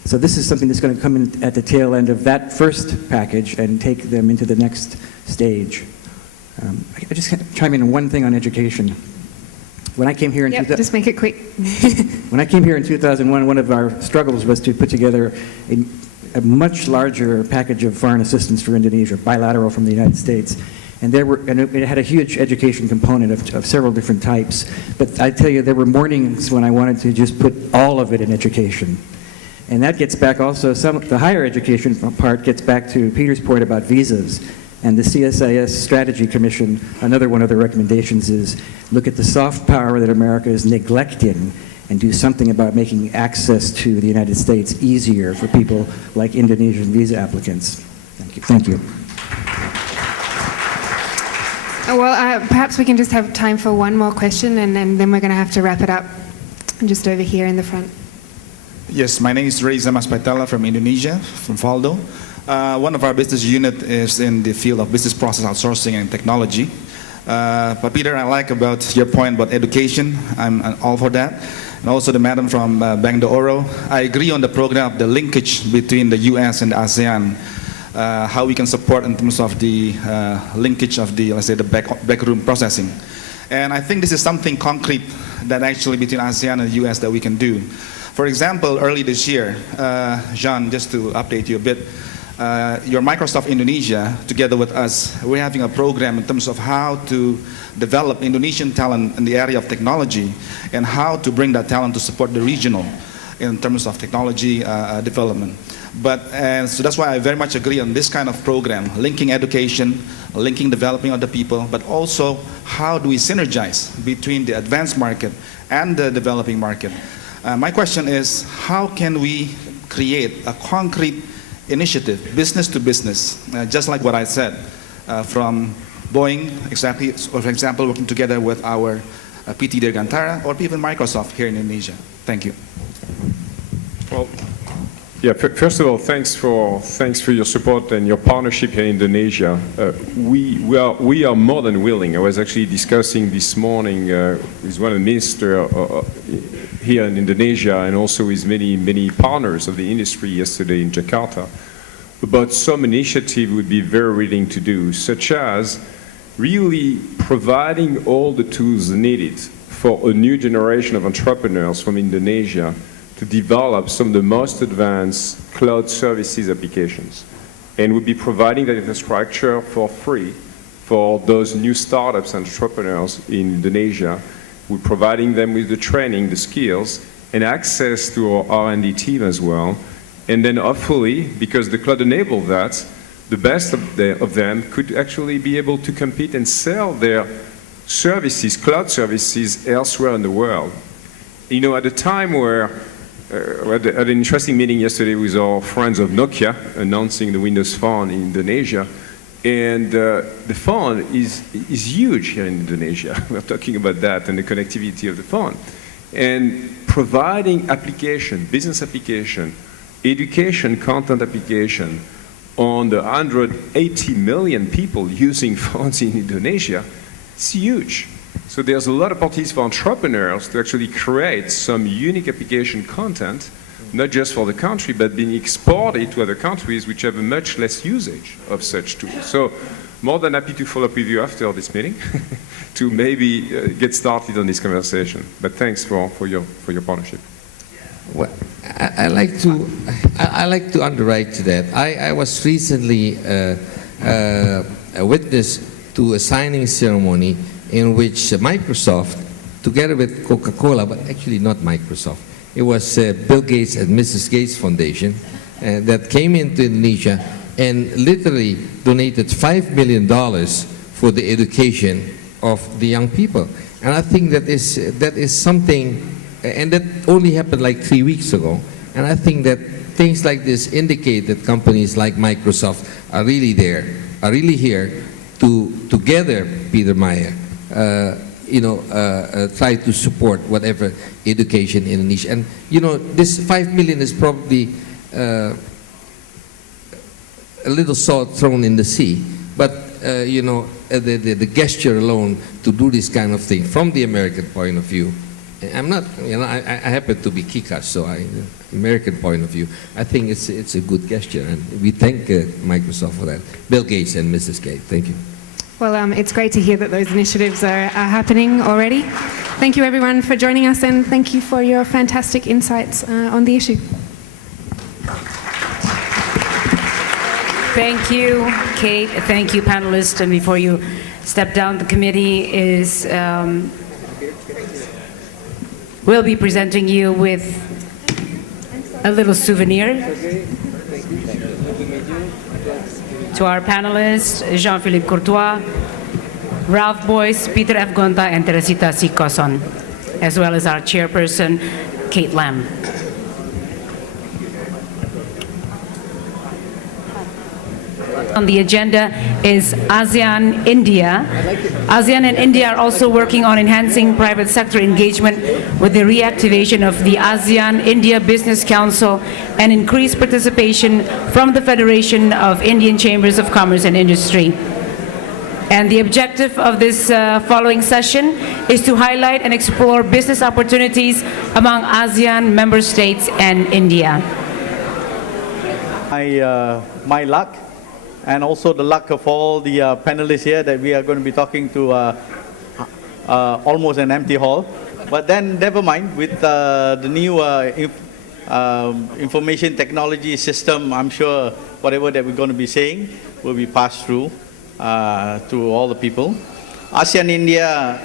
So this is something that's going to come in at the tail end of that first package and take them into the next stage. I just chime in on one thing on education. When I came here in just make it quick. When I came here in 2001, one of our struggles was to put together a much larger package of foreign assistance for Indonesia, bilateral from the United States. And it had a huge education component of several different types. But I tell you, there were mornings when I wanted to just put all of it in education. And that gets back also, the higher education part gets back to Peter's point about visas. And the CSIS Strategy Commission, another one of the recommendations is look at the soft power that America is neglecting and do something about making access to the United States easier for people like Indonesian visa applicants. Thank you. Thank you. Well, perhaps we can just have time for one more question, and then we're going to have to wrap it up. Just over here in the front. Yes, my name is Reza Maspatella from Indonesia, from Valdo. One of our business unit is in the field of business process outsourcing and technology. But Peter, I like about your point about education. I'm all for that. And also the madam from Bank de Oro. I agree on the program of the linkage between the US and the ASEAN. How we can support in terms of the linkage of the, let's say, the backroom processing. And I think this is something concrete that actually between ASEAN and the US that we can do. For example, early this year, Jean, just to update you a bit, your Microsoft Indonesia, together with us, we're having a program in terms of how to develop Indonesian talent in the area of technology and how to bring that talent to support the regional in terms of technology development. So that's why I very much agree on this kind of program, linking education, linking developing of the people, but also how do we synergize between the advanced market and the developing market. My question is, how can we create a concrete initiative, business to business, just like what I said, from Boeing, exactly, for example, working together with our PT Dirgantara, or even Microsoft here in Indonesia. Thank you. Well, yeah, first of all, thanks for your support and your partnership here in Indonesia. We are more than willing. I was actually discussing this morning with one of the ministers here in Indonesia and also with many partners of the industry yesterday in Jakarta about some initiative we'd be very willing to do, such as really providing all the tools needed for a new generation of entrepreneurs from Indonesia to develop some of the most advanced cloud services applications. And we'll be providing that infrastructure for free for those new startups and entrepreneurs in Indonesia. We're providing them with the training, the skills, and access to our R&D team as well. And then hopefully, because the cloud enabled that, the best of them could actually be able to compete and sell their services, cloud services, elsewhere in the world. You know, at a time where we had an interesting meeting yesterday with our friends of Nokia announcing the Windows Phone in Indonesia. And the phone is huge here in Indonesia. We're talking about that and the connectivity of the phone. And providing application, business application, education content application on the 180 million people using phones in Indonesia, it's huge. So there's a lot of opportunities for entrepreneurs to actually create some unique application content, not just for the country, but being exported to other countries which have a much less usage of such tools. So more than happy to follow up with you after this meeting to maybe get started on this conversation. But thanks for your partnership. Well, I like to underwrite to that. I was recently a witness to a signing ceremony in which Microsoft, together with Coca-Cola, but actually not Microsoft, it was Bill Gates and Mrs. Gates Foundation that came into Indonesia and literally donated $5 million for the education of the young people. And I think that is something, and that only happened like 3 weeks ago. And I think that things like this indicate that companies like Microsoft are really there, are really here to together, Peter Meyer, try to support whatever education in Indonesia. And this 5 million is probably a little salt thrown in the sea, but the gesture alone to do this kind of thing from the American point of view. I'm not, I happen to be Kikas, so American point of view, I think it's a good gesture, and we thank Microsoft for that. Bill Gates and Mrs. Gates, thank you. Well, it's great to hear that those initiatives are happening already. Thank you, everyone, for joining us, and thank you for your fantastic insights on the issue. Thank you, Kate. Thank you, panelists. And before you step down, the committee is will be presenting you with a little souvenir. To our panelists, Jean-Philippe Courtois, Ralph Boyce, Peter F. Gonta, and Teresita C. Coson, as well as our chairperson, Kate Lam. On the agenda is ASEAN-India. ASEAN and India are also working on enhancing private sector engagement with the reactivation of the ASEAN-India Business Council and increased participation from the Federation of Indian Chambers of Commerce and Industry. And the objective of this following session is to highlight and explore business opportunities among ASEAN member states and India. My luck, and also the luck of all the panelists here, that we are going to be talking to almost an empty hall. But then never mind, with the new information technology system, I'm sure whatever that we're going to be saying will be passed through to all the people. ASEAN-India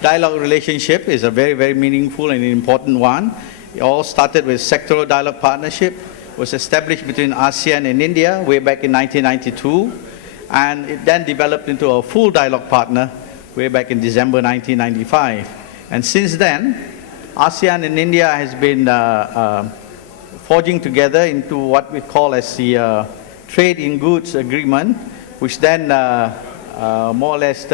dialogue relationship is a very, very meaningful and important one. It all started with sectoral dialogue partnership, was established between ASEAN and India way back in 1992, and it then developed into a full dialogue partner way back in December 1995. And since then, ASEAN and India has been forging together into what we call as the Trade in Goods Agreement, which then more or less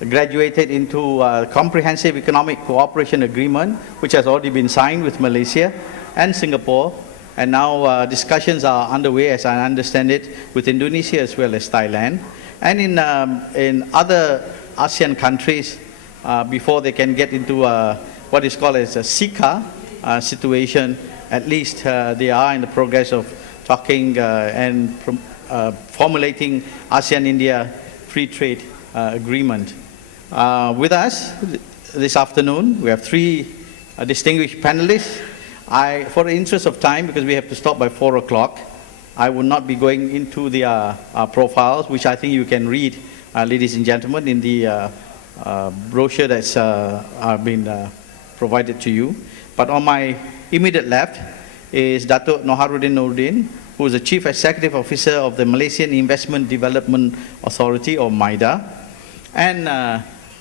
graduated into a comprehensive economic cooperation agreement, which has already been signed with Malaysia and Singapore. And now discussions are underway, as I understand it, with Indonesia as well as Thailand. And in other ASEAN countries, before they can get into what is called as a SICA situation, at least they are in the progress of talking and formulating ASEAN-India free trade agreement. With us this afternoon, we have three distinguished panelists. For the interest of time, because we have to stop by 4 o'clock, I will not be going into the profiles, which I think you can read, ladies and gentlemen, in the brochure that's been provided to you. But on my immediate left is Dato' Noharuddin Nordin, who is the Chief Executive Officer of the Malaysian Investment Development Authority, or MIDA. And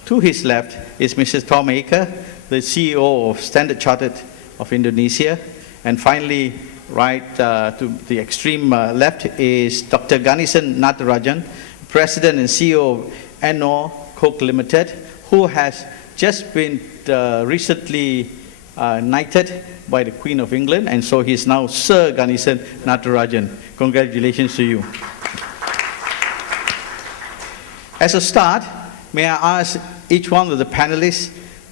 to his left is Mrs. Tom Aker, the CEO of Standard Chartered of Indonesia. And finally, right to the extreme left is Dr. Ganesan Natarajan, President and CEO of Ennor Coke Limited, who has just been recently knighted by the Queen of England, and so he's now Sir Ganesan Natarajan. Congratulations to you. As a start, may I ask each one of the panelists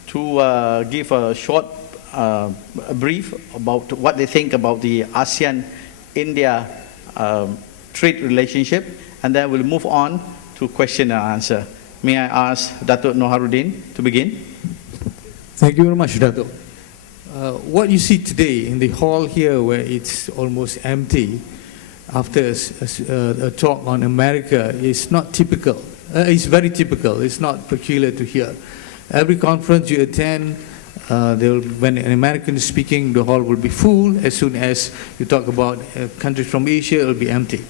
to give a short brief about what they think about the ASEAN-India trade relationship, and then we'll move on to question and answer. May I ask Dato' Noharuddin to begin? Thank you very much, Dato'. What you see today in the hall here, where it's almost empty after a talk on America, is not typical. It's very typical. It's not peculiar to here. Every conference you attend, when an American is speaking, the hall will be full. As soon as you talk about countries from Asia, it will be empty.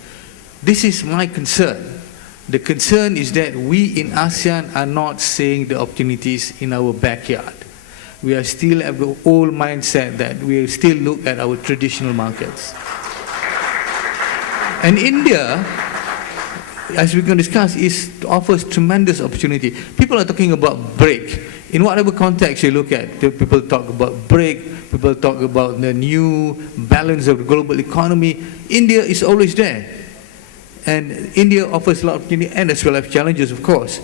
This is my concern. The concern is that we in ASEAN are not seeing the opportunities in our backyard. We are still have the old mindset that we still look at our traditional markets. And India, as we're going to discuss, offers tremendous opportunity. People are talking about BRIC. In whatever context you look at, people talk about BRIC, people talk about the new balance of the global economy. India is always there. And India offers a lot of opportunity, and as well as challenges, of course.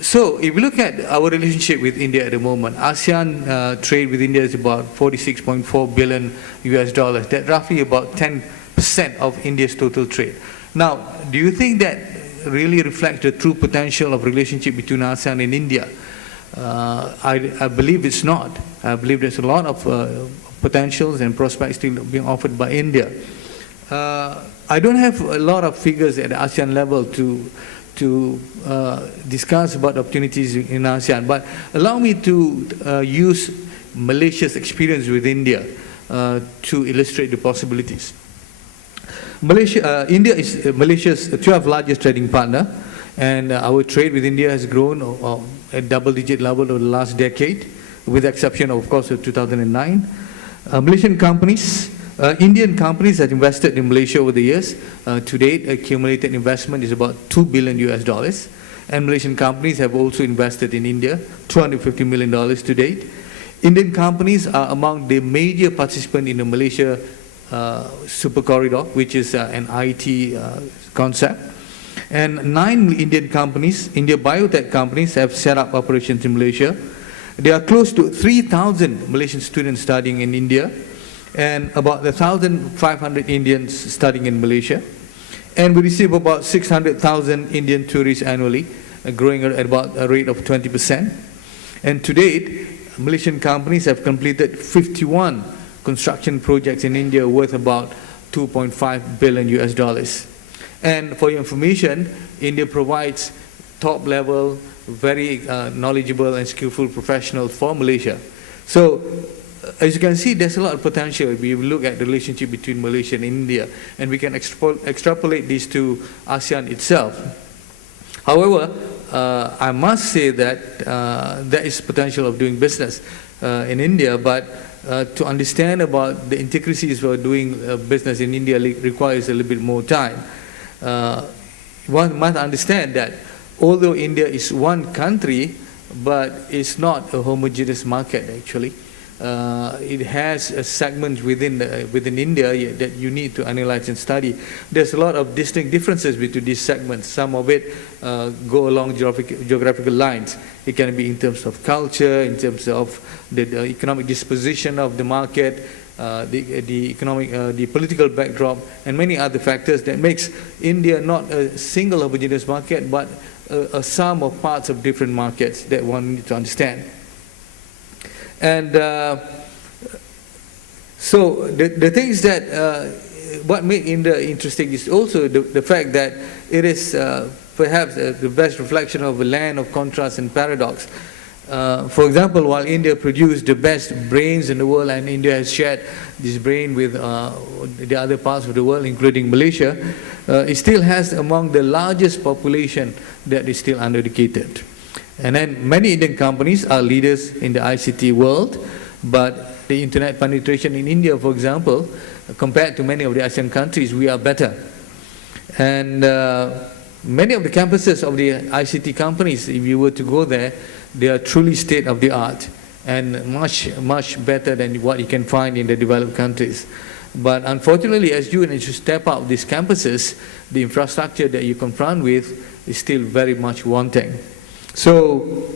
So if you look at our relationship with India at the moment, ASEAN trade with India is about $46.4 billion US. That's roughly about 10% of India's total trade. Now, do you think that really reflects the true potential of relationship between ASEAN and India? I believe it's not. I believe there's a lot of potentials and prospects still being offered by India. I don't have a lot of figures at the ASEAN level to discuss about opportunities in ASEAN, but allow me to use Malaysia's experience with India to illustrate the possibilities. India is Malaysia's 12th largest trading partner, and our trade with India has grown at double-digit level over the last decade, with the exception, of course, of 2009. Malaysian companies, Indian companies have invested in Malaysia over the years. To date, accumulated investment is about $2 billion US, and Malaysian companies have also invested in India, $250 million to date. Indian companies are among the major participants in the Malaysia Super Corridor, which is an IT concept. And 9 Indian companies, India biotech companies, have set up operations in Malaysia. There are close to 3,000 Malaysian students studying in India, and about 1,500 Indians studying in Malaysia. And we receive about 600,000 Indian tourists annually, growing at about a rate of 20%. And to date, Malaysian companies have completed 51 construction projects in India worth about $2.5 billion US. And for your information, India provides top-level, very knowledgeable and skillful professionals for Malaysia. So, as you can see, there's a lot of potential if we look at the relationship between Malaysia and India, and we can extrapolate this to ASEAN itself. However, I must say that there is potential of doing business in India, but to understand about the intricacies of doing business in India requires a little bit more time. One must understand that although India is one country, but it's not a homogeneous market actually. It has a segment within India that you need to analyze and study. There's a lot of distinct differences between these segments. Some of it go along geographical lines. It can be in terms of culture, in terms of the economic disposition of the market, the political backdrop, and many other factors that makes India not a single homogeneous market, but a sum of parts of different markets that one needs to understand. And so the things that what make India interesting is also the fact that it is perhaps the best reflection of a land of contrast and paradox. For example, while India produced the best brains in the world, and India has shared this brain with the other parts of the world, including Malaysia, it still has among the largest population that is still undereducated. And then many Indian companies are leaders in the ICT world, but the internet penetration in India, for example, compared to many of the ASEAN countries, we are better. And many of the campuses of the ICT companies, if you were to go there, they are truly state-of-the-art and much better than what you can find in the developed countries. But unfortunately, as you step out these campuses, the infrastructure that you confront with is still very much wanting. So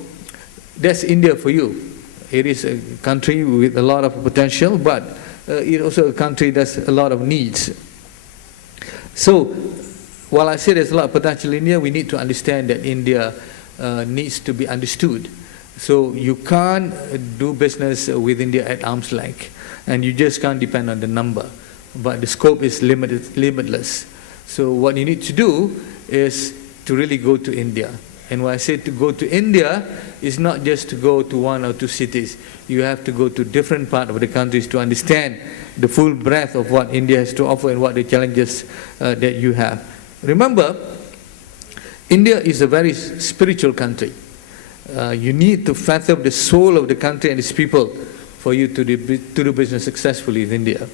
that's India for you. It is a country with a lot of potential, but it's also a country that's a lot of needs. So while I say there's a lot of potential in India, we need to understand that India needs to be understood. So you can't do business with India at arm's length, and you just can't depend on the number. But the scope is limitless. So what you need to do is to really go to India. And when I say to go to India, it's not just to go to 1 or 2 cities. You have to go to different parts of the countries to understand the full breadth of what India has to offer and what the challenges that you have. Remember, India is a very spiritual country. You need to fathom the soul of the country and its people for you to do business successfully in India.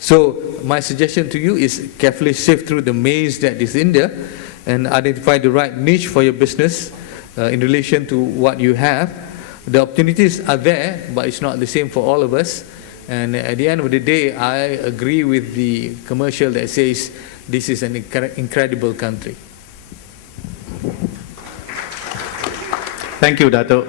So my suggestion to you is carefully sift through the maze that is India and identify the right niche for your business in relation to what you have. The opportunities are there, but it's not the same for all of us. And at the end of the day, I agree with the commercial that says this is an incredible country. Thank you, Dato'.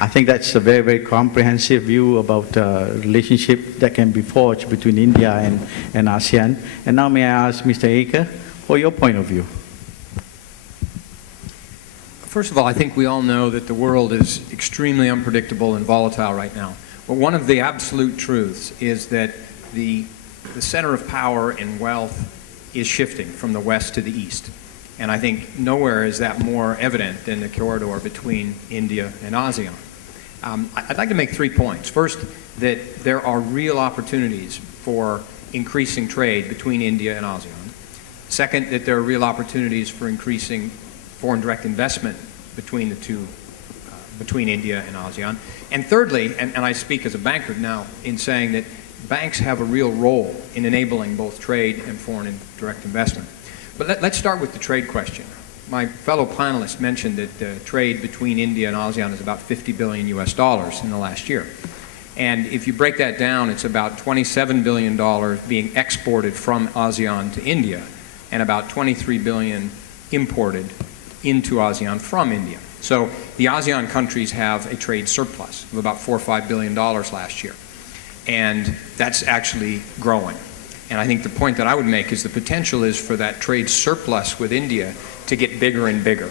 I think that's a very, very comprehensive view about the relationship that can be forged between India and ASEAN. And now may I ask Mr. Aker for your point of view? First of all, I think we all know that the world is extremely unpredictable and volatile right now. But one of the absolute truths is that the the center of power and wealth is shifting from the west to the east. And I think nowhere is that more evident than the corridor between India and ASEAN. I'd like to make 3 points. First, that there are real opportunities for increasing trade between India and ASEAN. Second, that there are real opportunities for increasing foreign direct investment between the two, between India and ASEAN. And thirdly, and I speak as a banker now in saying that banks have a real role in enabling both trade and foreign direct investment. But let's start with the trade question. My fellow panelists mentioned that trade between India and ASEAN is about $50 billion US in the last year. And if you break that down, it's about $27 billion being exported from ASEAN to India and about $23 billion imported into ASEAN from India. So the ASEAN countries have a trade surplus of about $4 or $5 billion last year. And that's actually growing. And I think the point that I would make is the potential is for that trade surplus with India to get bigger and bigger.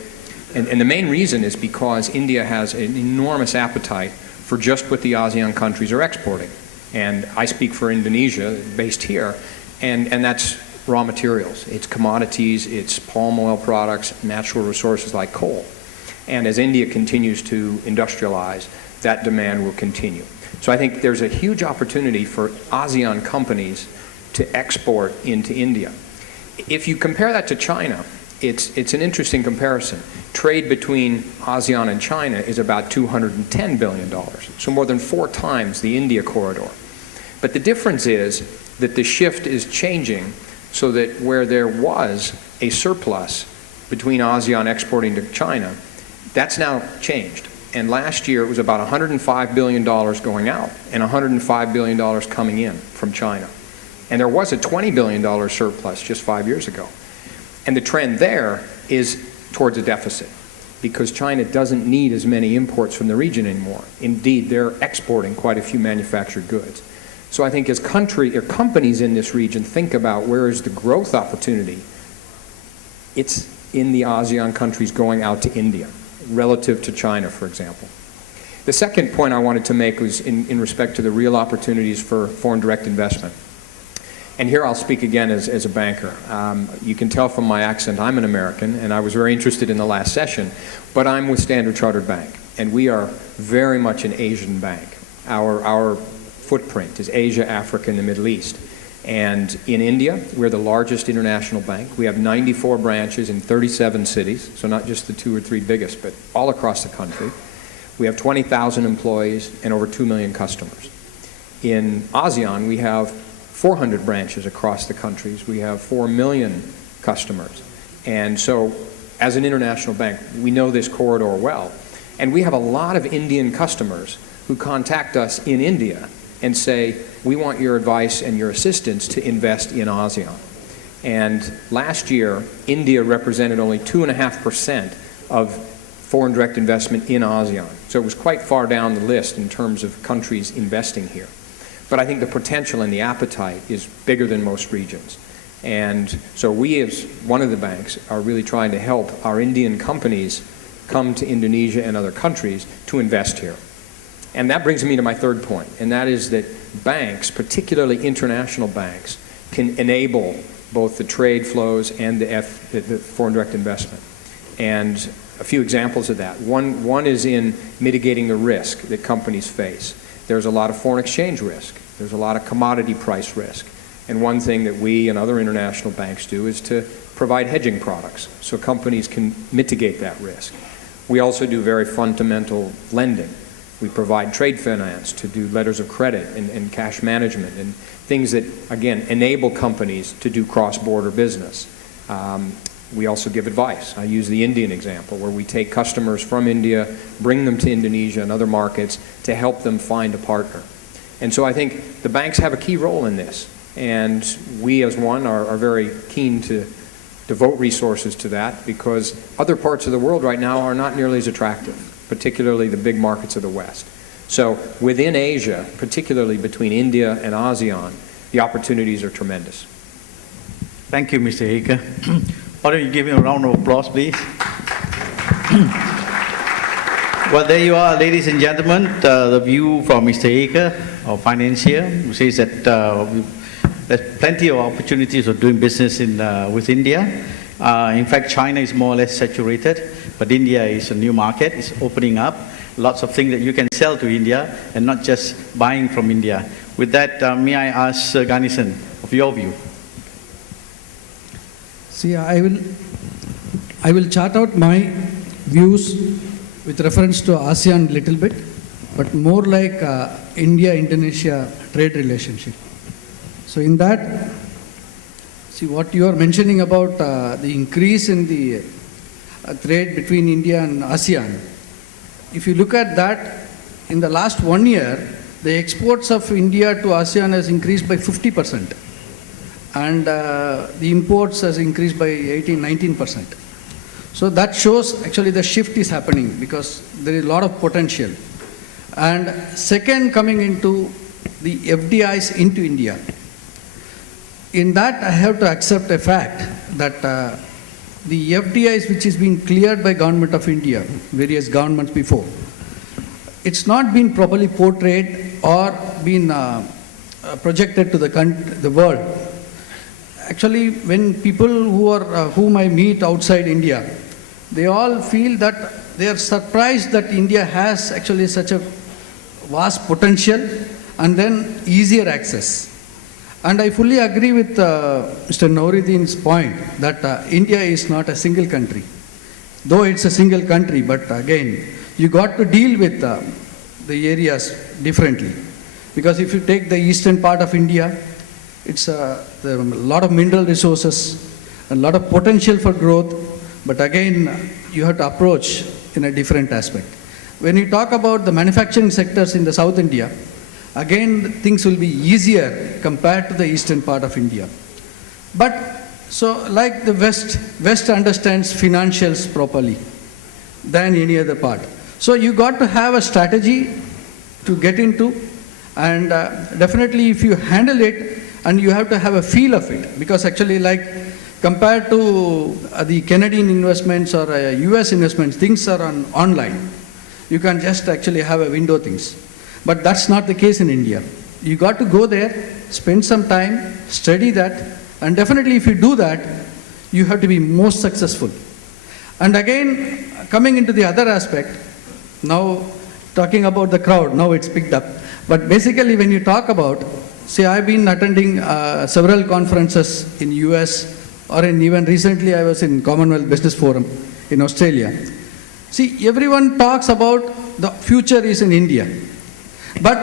And the main reason is because India has an enormous appetite for just what the ASEAN countries are exporting. And I speak for Indonesia, based here, and that's raw materials. It's commodities, it's palm oil products, natural resources like coal. And as India continues to industrialize, that demand will continue. So I think there's a huge opportunity for ASEAN companies to export into India. If you compare that to China, it's an interesting comparison. Trade between ASEAN and China is about $210 billion, so more than 4 times the India corridor. But the difference is that the shift is changing so that where there was a surplus between ASEAN exporting to China, that's now changed. And last year it was about $105 billion going out and $105 billion coming in from China. And there was a $20 billion surplus just 5 years ago. And the trend there is towards a deficit because China doesn't need as many imports from the region anymore. Indeed, they're exporting quite a few manufactured goods. So I think as companies in this region think about where is the growth opportunity, it's in the ASEAN countries going out to India, relative to China, for example. The second point I wanted to make was in respect to the real opportunities for foreign direct investment. And here I'll speak again as a banker. You can tell from my accent I'm an American, and I was very interested in the last session, but I'm with Standard Chartered Bank, and we are very much an Asian bank. Our footprint is Asia, Africa, and the Middle East. And in India, we're the largest international bank. We have 94 branches in 37 cities, so not just the 2 or 3 biggest, but all across the country. We have 20,000 employees and over 2 million customers. In ASEAN, we have 400 branches across the countries. We have 4 million customers. And so, as an international bank, we know this corridor well. And we have a lot of Indian customers who contact us in India and say, we want your advice and your assistance to invest in ASEAN. And last year, India represented only 2.5% of foreign direct investment in ASEAN. So it was quite far down the list in terms of countries investing here. But I think the potential and the appetite is bigger than most regions. And so we, as one of the banks, are really trying to help our Indian companies come to Indonesia and other countries to invest here. And that brings me to my third point, and that is that banks, particularly international banks, can enable both the trade flows and the foreign direct investment. And a few examples of that. One is in mitigating the risk that companies face. There's a lot of foreign exchange risk. There's a lot of commodity price risk. And one thing that we and other international banks do is to provide hedging products so companies can mitigate that risk. We also do very fundamental lending. We provide trade finance to do letters of credit and cash management and things that, again, enable companies to do cross-border business. We also give advice. I use the Indian example where we take customers from India, bring them to Indonesia and other markets to help them find a partner. And so I think the banks have a key role in this. And we as one are very keen to devote resources to that because other parts of the world right now are not nearly as attractive, particularly the big markets of the West. So within Asia, particularly between India and ASEAN, the opportunities are tremendous. Thank you, Mr. Haker. Why don't you give him a round of applause, please? Well, there you are, ladies and gentlemen, the view from Mr. Haker, our financier, who says that There's plenty of opportunities of doing business with India. In fact, China is more or less saturated, but India is a new market. It's opening up. Lots of things that you can sell to India and not just buying from India. With that, may I ask Ganesan of your view? See, I will chart out my views with reference to ASEAN a little bit, but more like India-Indonesia trade relationship. So in that, see what you are mentioning about the increase in the trade between India and ASEAN. If you look at that, in the last 1 year, the exports of India to ASEAN has increased by 50%. And the imports has increased by 18-19%. So that shows actually the shift is happening because there is a lot of potential. And second, coming into the FDIs into India. In that, I have to accept a fact that the FDIs which is being cleared by Government of India, various governments before, it's not been properly portrayed or been projected to the world. Actually, when people whom I meet outside India, they all feel that they are surprised that India has actually such a vast potential and then easier access. And I fully agree with Mr. Nouruddin's point that India is not a single country. Though it's a single country, but again, you got to deal with the areas differently. Because if you take the eastern part of India, it's a lot of mineral resources, a lot of potential for growth, but again, you have to approach in a different aspect. When you talk about the manufacturing sectors in the South India, again, things will be easier compared to the eastern part of India. But, so like the West understands financials properly than any other part. So you got to have a strategy to get into, and definitely if you handle it, and you have to have a feel of it, because actually like compared to the Canadian investments or US investments, things are online. You can just actually have a window things. But that's not the case in India. You got to go there, spend some time, study that, and definitely if you do that, you have to be most successful. And again, coming into the other aspect, now talking about the crowd, now it's picked up. But basically when you talk about, see, I've been attending several conferences in US, or even recently I was in Commonwealth Business Forum in Australia. See, everyone talks about the future is in India. But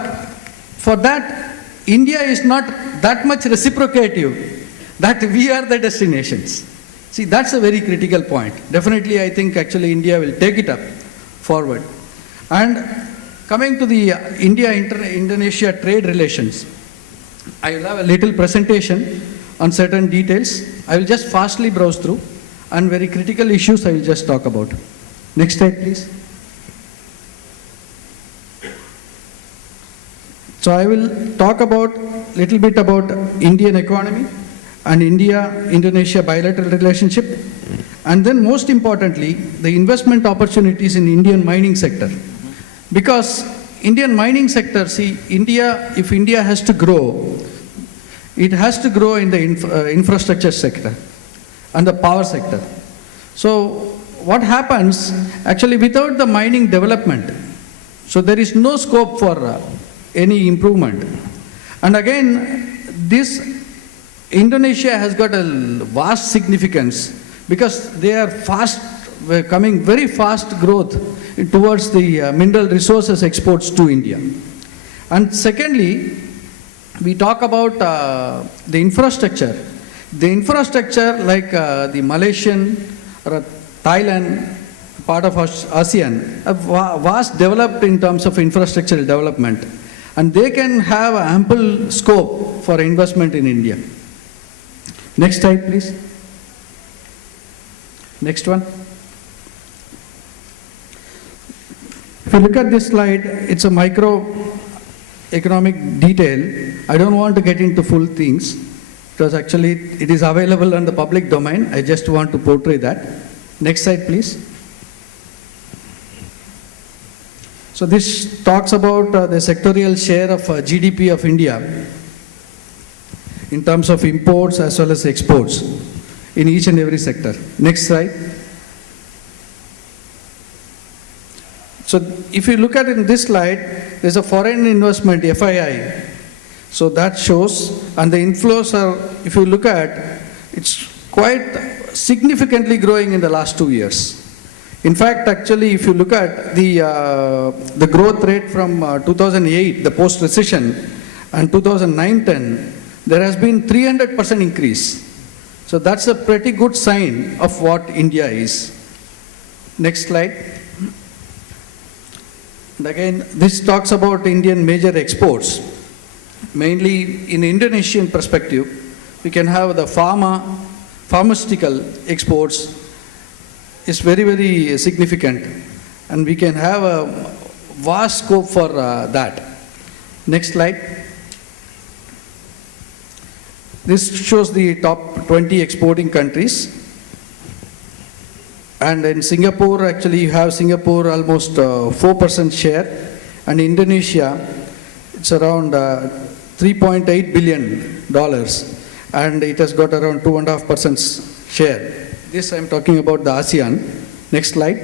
for that, India is not that much reciprocative that we are the destinations. See, that's a very critical point. Definitely, I think actually India will take it up forward. And coming to the India-Indonesia trade relations, I will have a little presentation on certain details. I will just fastly browse through, and very critical issues I will just talk about. Next slide, please. So I will talk about little bit about Indian economy and India-Indonesia bilateral relationship, and then most importantly, the investment opportunities in Indian mining sector. Because Indian mining sector, see, if India has to grow, it has to grow in the infrastructure sector and the power sector. So what happens, actually without the mining development, so there is no scope for any improvement. And again, this Indonesia has got a vast significance because they are coming very fast growth towards the mineral resources exports to India. And secondly, we talk about the infrastructure. The infrastructure like the Malaysian or Thailand, part of ASEAN, are vast developed in terms of infrastructural development. And they can have ample scope for investment in India. Next slide, please. Next one. If you look at this slide, it's a microeconomic detail. I don't want to get into full things because actually it is available on the public domain. I just want to portray that. Next slide, please. So this talks about the sectorial share of GDP of India. in terms of imports as well as exports in each and every sector. Next slide. So if you look at in this slide, there's a foreign investment, FII. So that shows, and the inflows are, if you look at, it's quite significantly growing in the last 2 years. In fact, actually, if you look at the growth rate from 2008, the post-recession, and 2009-10, there has been 300% increase. So that's a pretty good sign of what India is. Next slide. And again, this talks about Indian major exports. Mainly in Indonesian perspective, we can have the pharmaceutical exports is very, very significant. And we can have a vast scope for that. Next slide. This shows the top 20 exporting countries. And in Singapore, actually you have Singapore almost 4% share, and Indonesia, it's around $3.8 billion, and it has got around 2.5% share. This I'm talking about the ASEAN. Next slide.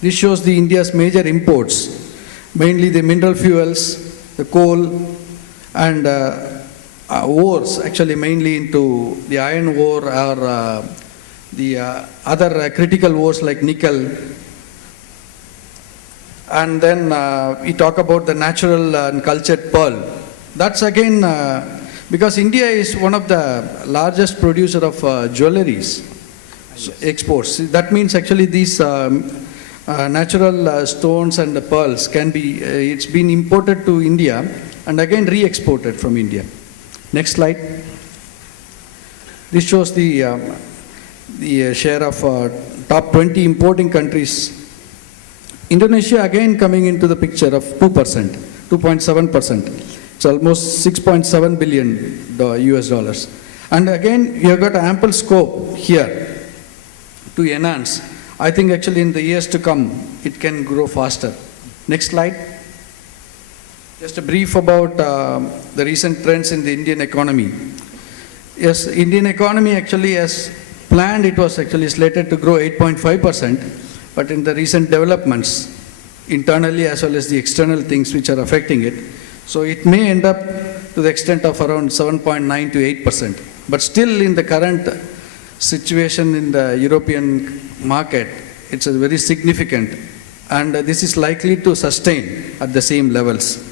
This shows the India's major imports, mainly the mineral fuels, the coal, and ores, actually mainly into the iron ore or the other critical ores like nickel. And then we talk about the natural and cultured pearl. That's again, because India is one of the largest producer of jewelries exports. That means actually these natural stones and the pearls can be, it's been imported to India and again re-exported from India. Next slide. This shows the share of top 20 importing countries. Indonesia again coming into the picture of 2%, 2.7%. It's almost $6.7 billion US dollars. And again, you have got ample scope here to enhance. I think actually in the years to come, it can grow faster. Next slide. Just a brief about the recent trends in the Indian economy. Yes, Indian economy actually as planned, it was actually slated to grow 8.5%, but in the recent developments, internally as well as the external things which are affecting it, so it may end up to the extent of around 7.9 to 8%. But still in the current situation in the European market, it's a very significant, and this is likely to sustain at the same levels.